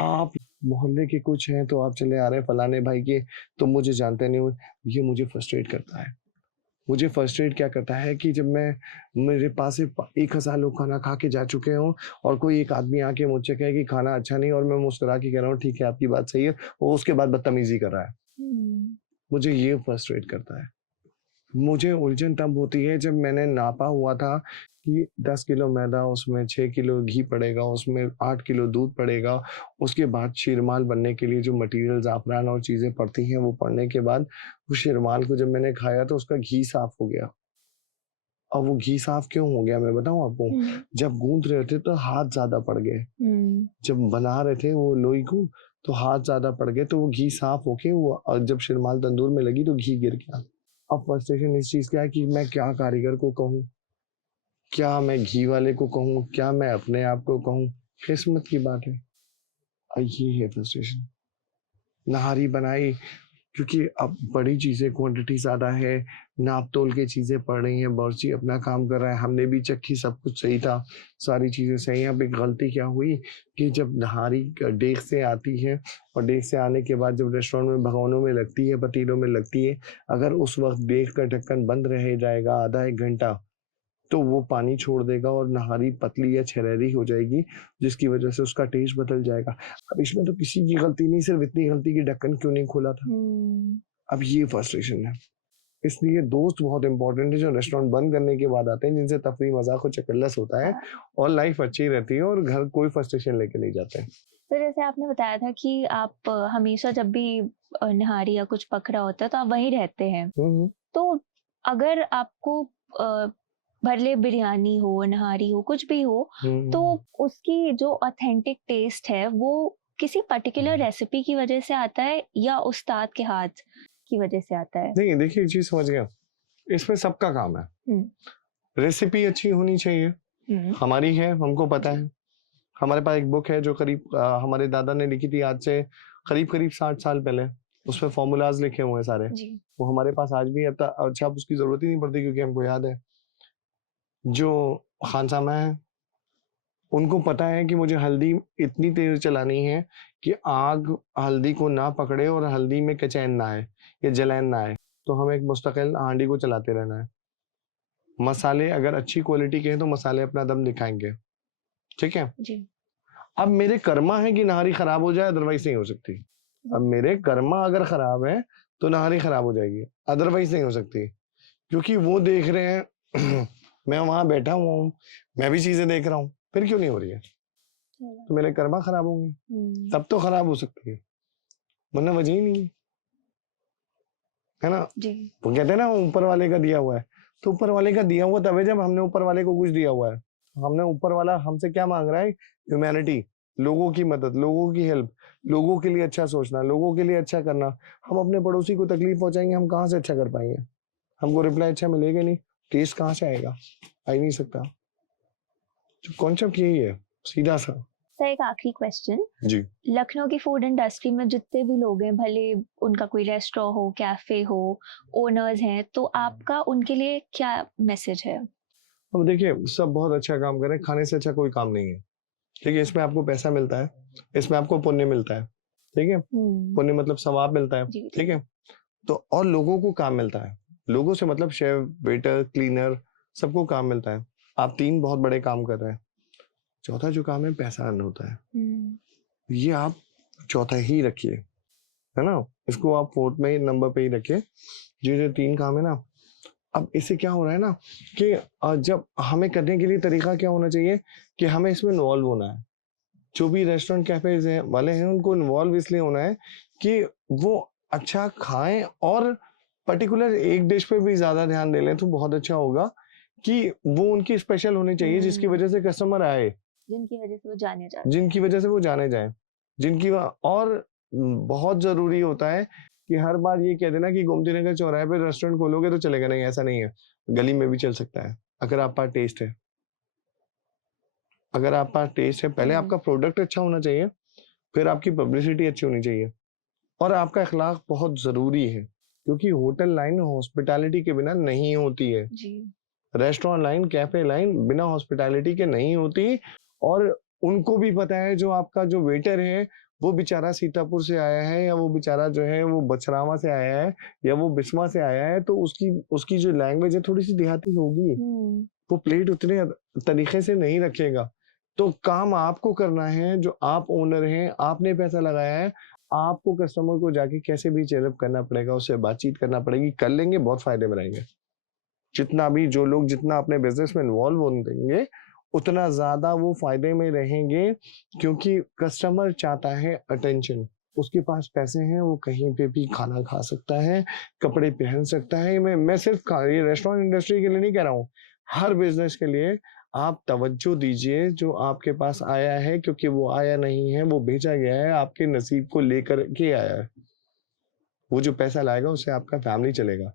आप मोहल्ले के कुछ हैं तो आप चले आ रहे हैं फलाने भाई के, तुम मुझे जानते नहीं हो। ये मुझे फ्रस्ट्रेट करता है। मुझे फर्स्ट एड क्या करता है कि जब मैं, मेरे पास से 1000 लोग खाना खा के जा चुके हों और कोई एक आदमी आके मुझसे कहे कि खाना अच्छा नहीं, और मैं मुस्कुरा के कह रहा हूँ ठीक है आपकी बात सही है, वो उसके बाद बदतमीजी कर रहा है, मुझे ये फ्रस्ट्रेट करता है। मुझे उलझन तब होती है जब मैंने नापा हुआ था कि 10 किलो मैदा, उसमें 6 किलो घी पड़ेगा, उसमें 8 किलो दूध पड़ेगा, उसके बाद शीरमाल बनने के लिए जो मटेरियल ज़ाफ़रान और चीज़ें पड़ती हैं वो पड़ने के बाद वो शीरमाल को जब मैंने खाया तो उसका घी साफ हो गया। अब वो घी साफ क्यों हो गया मैं बताऊं आपको, जब गूंद रहे थे तो हाथ ज्यादा पड़ गए, जब बना रहे थे वो लोई को तो हाथ ज्यादा पड़ गए, तो वो घी साफ होके वो जब शिरमाल तंदूर में लगी तो घी गिर गया। अब फ्रस्ट्रेशन इस चीज का है कि मैं क्या कारीगर को कहूँ, क्या मैं घी वाले को कहूँ, क्या मैं अपने आप को कहूँ, किस्मत की बात है। ये है फ्रस्ट्रेशन। नहारी बनाई, क्योंकि अब बड़ी चीजें क्वांटिटी ज्यादा है, नाप तोल के चीजें पड़ रही हैं, बावर्ची अपना काम कर रहा है, हमने भी चखी, सब कुछ सही था, सारी चीजें सही हैं। अब एक गलती क्या हुई कि जब नहारी डेग से आती है और डेग से आने के बाद जब रेस्टोरेंट में भगोनों में लगती है, पतीलों में लगती है, अगर उस वक्त डेग का ढक्कन बंद रह जाएगा आधा एक घंटा तो वो पानी छोड़ देगा और नहारी पतली या छरेरी हो जाएगी, जिसकी वजह से उसका टेस्ट बदल जाएगा। अब इसमें तो किसी की गलती नहीं, सिर्फ इतनी गलती की ढक्कन क्यों नहीं खोला था। अब ये फ्रस्ट्रेशन है। इसलिए दोस्त बहुत इंपॉर्टेंट है जो रेस्टोरेंट बंद करने के बाद आते हैं, जिनसे तफरी मजाक और चकल्लस होता है और लाइफ अच्छी रहती है और घर कोई फ्रस्ट्रेशन लेके नहीं जाते। तो जैसे आपने बताया था कि आप हमेशा जब भी निहारी या कुछ पकड़ा होता है तो आप वहीं रहते हैं, तो अगर आपको भरले बिरयानी हो, नहारी हो, कुछ भी हो, तो उसकी जो ऑथेंटिक टेस्ट है वो किसी पर्टिकुलर रेसिपी की वजह से आता है या उस्ताद के हाथ की वजह से आता है? नहीं, देखिए एक चीज समझ गया, इसमें सबका काम है। रेसिपी अच्छी होनी चाहिए, हमारी है, हमको पता है। हमारे पास एक बुक है जो करीब हमारे दादा ने लिखी थी, आज से करीब करीब 60 साल पहले। उसमें फॉर्मूलाज लिखे हुए हैं सारे, जी। वो हमारे पास आज भी है। अच्छा, अब उसकी जरूरत ही नहीं पड़ती क्योंकि हमको याद है। जो खानसामा है उनको पता है कि मुझे हल्दी इतनी तेज चलानी है कि आग हल्दी को ना पकड़े और हल्दी में कचैन ना आए या जलैन ना आए, तो हमें एक मुस्तकिल हांडी को चलाते रहना है। मसाले अगर अच्छी क्वालिटी के हैं तो मसाले अपना दम दिखाएंगे, ठीक है। जी। अब मेरे कर्मा है कि नहारी खराब हो जाए, अदरवाइज नहीं हो सकती। अब मेरे कर्मा अगर खराब है तो नहारी खराब हो जाएगी, अदरवाइज नहीं हो सकती। क्योंकि वो देख रहे हैं मैं वहां बैठा हुआ हूँ, मैं भी चीजें देख रहा हूँ, फिर क्यों नहीं हो रही है? तो मेरे कर्मा खराब होंगे, तब तो खराब हो सकती है, वरना वजह ही नहीं है ना। जी। वो कहते हैं ना ऊपर वाले का दिया हुआ है, तो ऊपर वाले का दिया हुआ तब है जब हमने ऊपर वाले को कुछ दिया हुआ है। हमने ऊपर वाला हमसे क्या मांग रहा है? ह्यूमैनिटी, लोगों की मदद, लोगों की हेल्प, लोगों के लिए अच्छा सोचना, लोगों के लिए अच्छा करना। हम अपने पड़ोसी को तकलीफ पहुंचाएंगे, हम कहाँ से अच्छा कर पाएंगे? हमको रिप्लाई अच्छा मिलेगा नहीं, टेस्ट कहाँ से आएगा? आ ही नहीं सकता। तो कॉन्सेप्ट यही है, सीधा सा। सर एक आखिरी क्वेश्चन, जी। लखनऊ की फूड इंडस्ट्री में जितने भी लोग हैं, भले उनका कोई रेस्टोरेंट हो, कैफे हो, ओनर्स हैं, तो आपका उनके लिए क्या मैसेज है? अब देखिए सब बहुत अच्छा काम कर रहे हैं, खाने से अच्छा कोई काम नहीं है, ठीक है। इसमें आपको पैसा मिलता है, इसमें आपको पुण्य मिलता है, ठीक है। पुण्य मतलब सवाब मिलता है, जी। ठीक है। तो और लोगों को काम मिलता है, लोगों से मतलब शेफ, वेटर, क्लीनर, सबको काम मिलता है। आप 3 बहुत बड़े काम कर रहे हैं। चौथा जो काम है पैसा अर्न होता है, ये आप चौथा ही रखिए, है ना। इसको आप 4th में नंबर पे ही रखिए। ये जो 3 काम है ना, अब इससे क्या हो रहा है ना कि जब हमें करने के लिए तरीका क्या होना चाहिए कि हमें इसमें इन्वॉल्व होना है। जो भी रेस्टोरेंट कैफेज हैं वाले हैं उनको इन्वॉल्व इसलिए होना है कि वो अच्छा खाएं और पर्टिकुलर एक डिश पे भी ज्यादा ध्यान दे लें तो बहुत अच्छा होगा कि वो उनकी स्पेशल होनी चाहिए जिसकी वजह से कस्टमर आए, जिनकी वजह से वो जाने जाते जिनकी वजह से वो जाने जाए, और बहुत जरूरी होता है कि हर बार ये कह देना कि गोमती नगर चौराहे पे रेस्टोरेंट खोलोगे तो चलेगा, नहीं, ऐसा नहीं है। गली में भी चल सकता है अगर आप पास टेस्ट है। अगर आप पास टेस्ट है, पहले आपका प्रोडक्ट अच्छा होना चाहिए, फिर आपकी पब्लिसिटी अच्छी होनी चाहिए, और आपका अखलाक बहुत जरूरी है क्योंकि होटल लाइन हॉस्पिटैलिटी के बिना नहीं होती है। जी। रेस्टोरेंट लाइन, कैफे लाइन बिना हॉस्पिटैलिटी के नहीं होती। और उनको भी पता है, जो आपका जो वेटर है वो बेचारा सीतापुर से आया है, या वो बेचारा जो है वो बछरावा से आया है, या वो बिस्वा से आया है, तो उसकी उसकी जो लैंग्वेज है थोड़ी सी देहाती होगी, वो प्लेट उतने तरीके से नहीं रखेगा। तो काम आपको करना है, जो आप ओनर हैं, आपने पैसा लगाया है, आपको कस्टमर को जाके कैसे भी चेयरअप करना पड़ेगा, उससे बातचीत करना पड़ेगी। कर लेंगे बहुत फायदे बनाएंगे। जितना भी जो लोग जितना अपने बिजनेस में इन्वॉल्व होंगे उतना ज्यादा वो फायदे में रहेंगे, क्योंकि कस्टमर चाहता है अटेंशन। उसके पास पैसे हैं, वो कहीं पे भी खाना खा सकता है, कपड़े पहन सकता है। मैं सिर्फ ये रेस्टोरेंट इंडस्ट्री के लिए नहीं कह रहा हूँ, हर बिजनेस के लिए आप तवज्जो दीजिए जो आपके पास आया है, क्योंकि वो आया नहीं है, वो भेजा गया है, आपके नसीब को लेकर के आया है। वो जो पैसा लाएगा उससे आपका फैमिली चलेगा।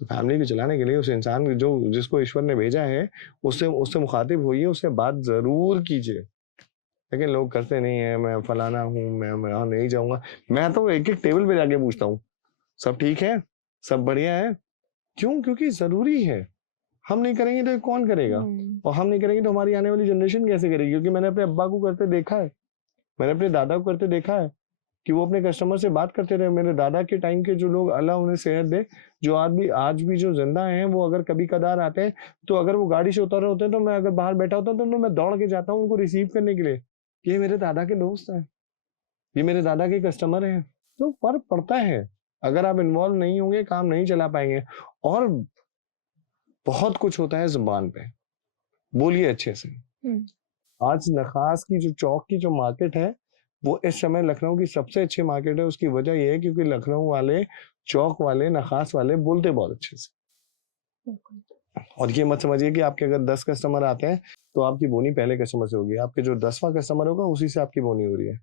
तो फैमिली को चलाने के लिए उस इंसान जो जिसको ईश्वर ने भेजा है उससे उससे मुखातिब होइए, उससे बात जरूर कीजिए। लेकिन लोग करते नहीं है, मैं फलाना हूँ, मैं यहाँ नहीं जाऊंगा। मैं तो एक एक टेबल पे जाके पूछता हूँ, सब ठीक है, सब बढ़िया है। क्यों? क्योंकि जरूरी है। हम नहीं करेंगे तो कौन करेगा? और हम नहीं करेंगे तो हमारी आने वाली जनरेशन कैसे करेगी? क्योंकि मैंने अपने अब्बा को करते देखा है, मैंने अपने दादा को करते देखा है कि वो अपने कस्टमर से बात करते रहे। मेरे दादा के टाइम के जो लोग, अल्लाह उन्हें सेहत दे, जो आज भी जो जिंदा हैं, वो अगर कभी कदार आते हैं तो अगर वो गाड़ी से उतर रहे होते हैं तो मैं अगर बाहर बैठा होता तो मैं दौड़ के जाता हूँ उनको रिसीव करने के लिए। ये मेरे दादा के दोस्त हैं, ये मेरे दादा के कस्टमर हैं। तो फर्क पड़ता है, अगर आप इन्वॉल्व नहीं होंगे काम नहीं चला पाएंगे। और बहुत कुछ होता है जुबान पे, बोलिए अच्छे से। आज नखास की जो चौक की जो मार्केट है वो इस समय लखनऊ की सबसे अच्छी मार्केट है। उसकी वजह यह है क्योंकि लखनऊ वाले, चौक वाले, नखास वाले बोलते बहुत अच्छे से। और ये मत समझिए कि आपके अगर 10 कस्टमर आते हैं तो आपकी बोनी पहले कस्टमर से होगी, आपके जो 10वां कस्टमर होगा उसी से आपकी बोनी हो रही है।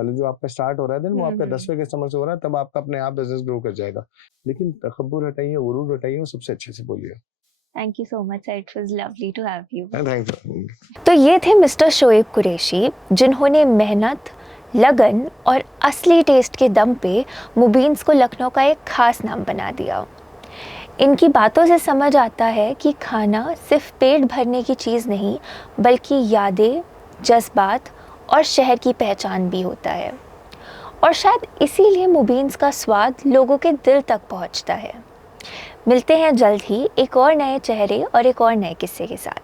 मतलब जो आपका स्टार्ट हो रहा है दिन वो आपका हम्म 10वें कस्टमर से हो रहा है, तब आपका अपने आप बिजनेस ग्रो कर जाएगा। लेकिन तकब्बुर हटाइए, गुरूर हटाइए और सबसे अच्छे से बोलिए। Thank you so much, it was lovely to have you. Thank तो ये थे मिस्टर शोएब कुरैशी, जिन्होंने मेहनत, लगन और असली टेस्ट के दम पे मुबीन्स को लखनऊ का एक खास नाम बना दिया। इनकी बातों से समझ आता है कि खाना सिर्फ पेट भरने की चीज़ नहीं, बल्कि यादें, जज्बात और शहर की पहचान भी होता है। और शायद इसीलिए मुबीन्स का स्वाद लोगों के दिल तक पहुंचता है। मिलते हैं जल्द ही एक और नए चेहरे और एक और नए किस्से के साथ।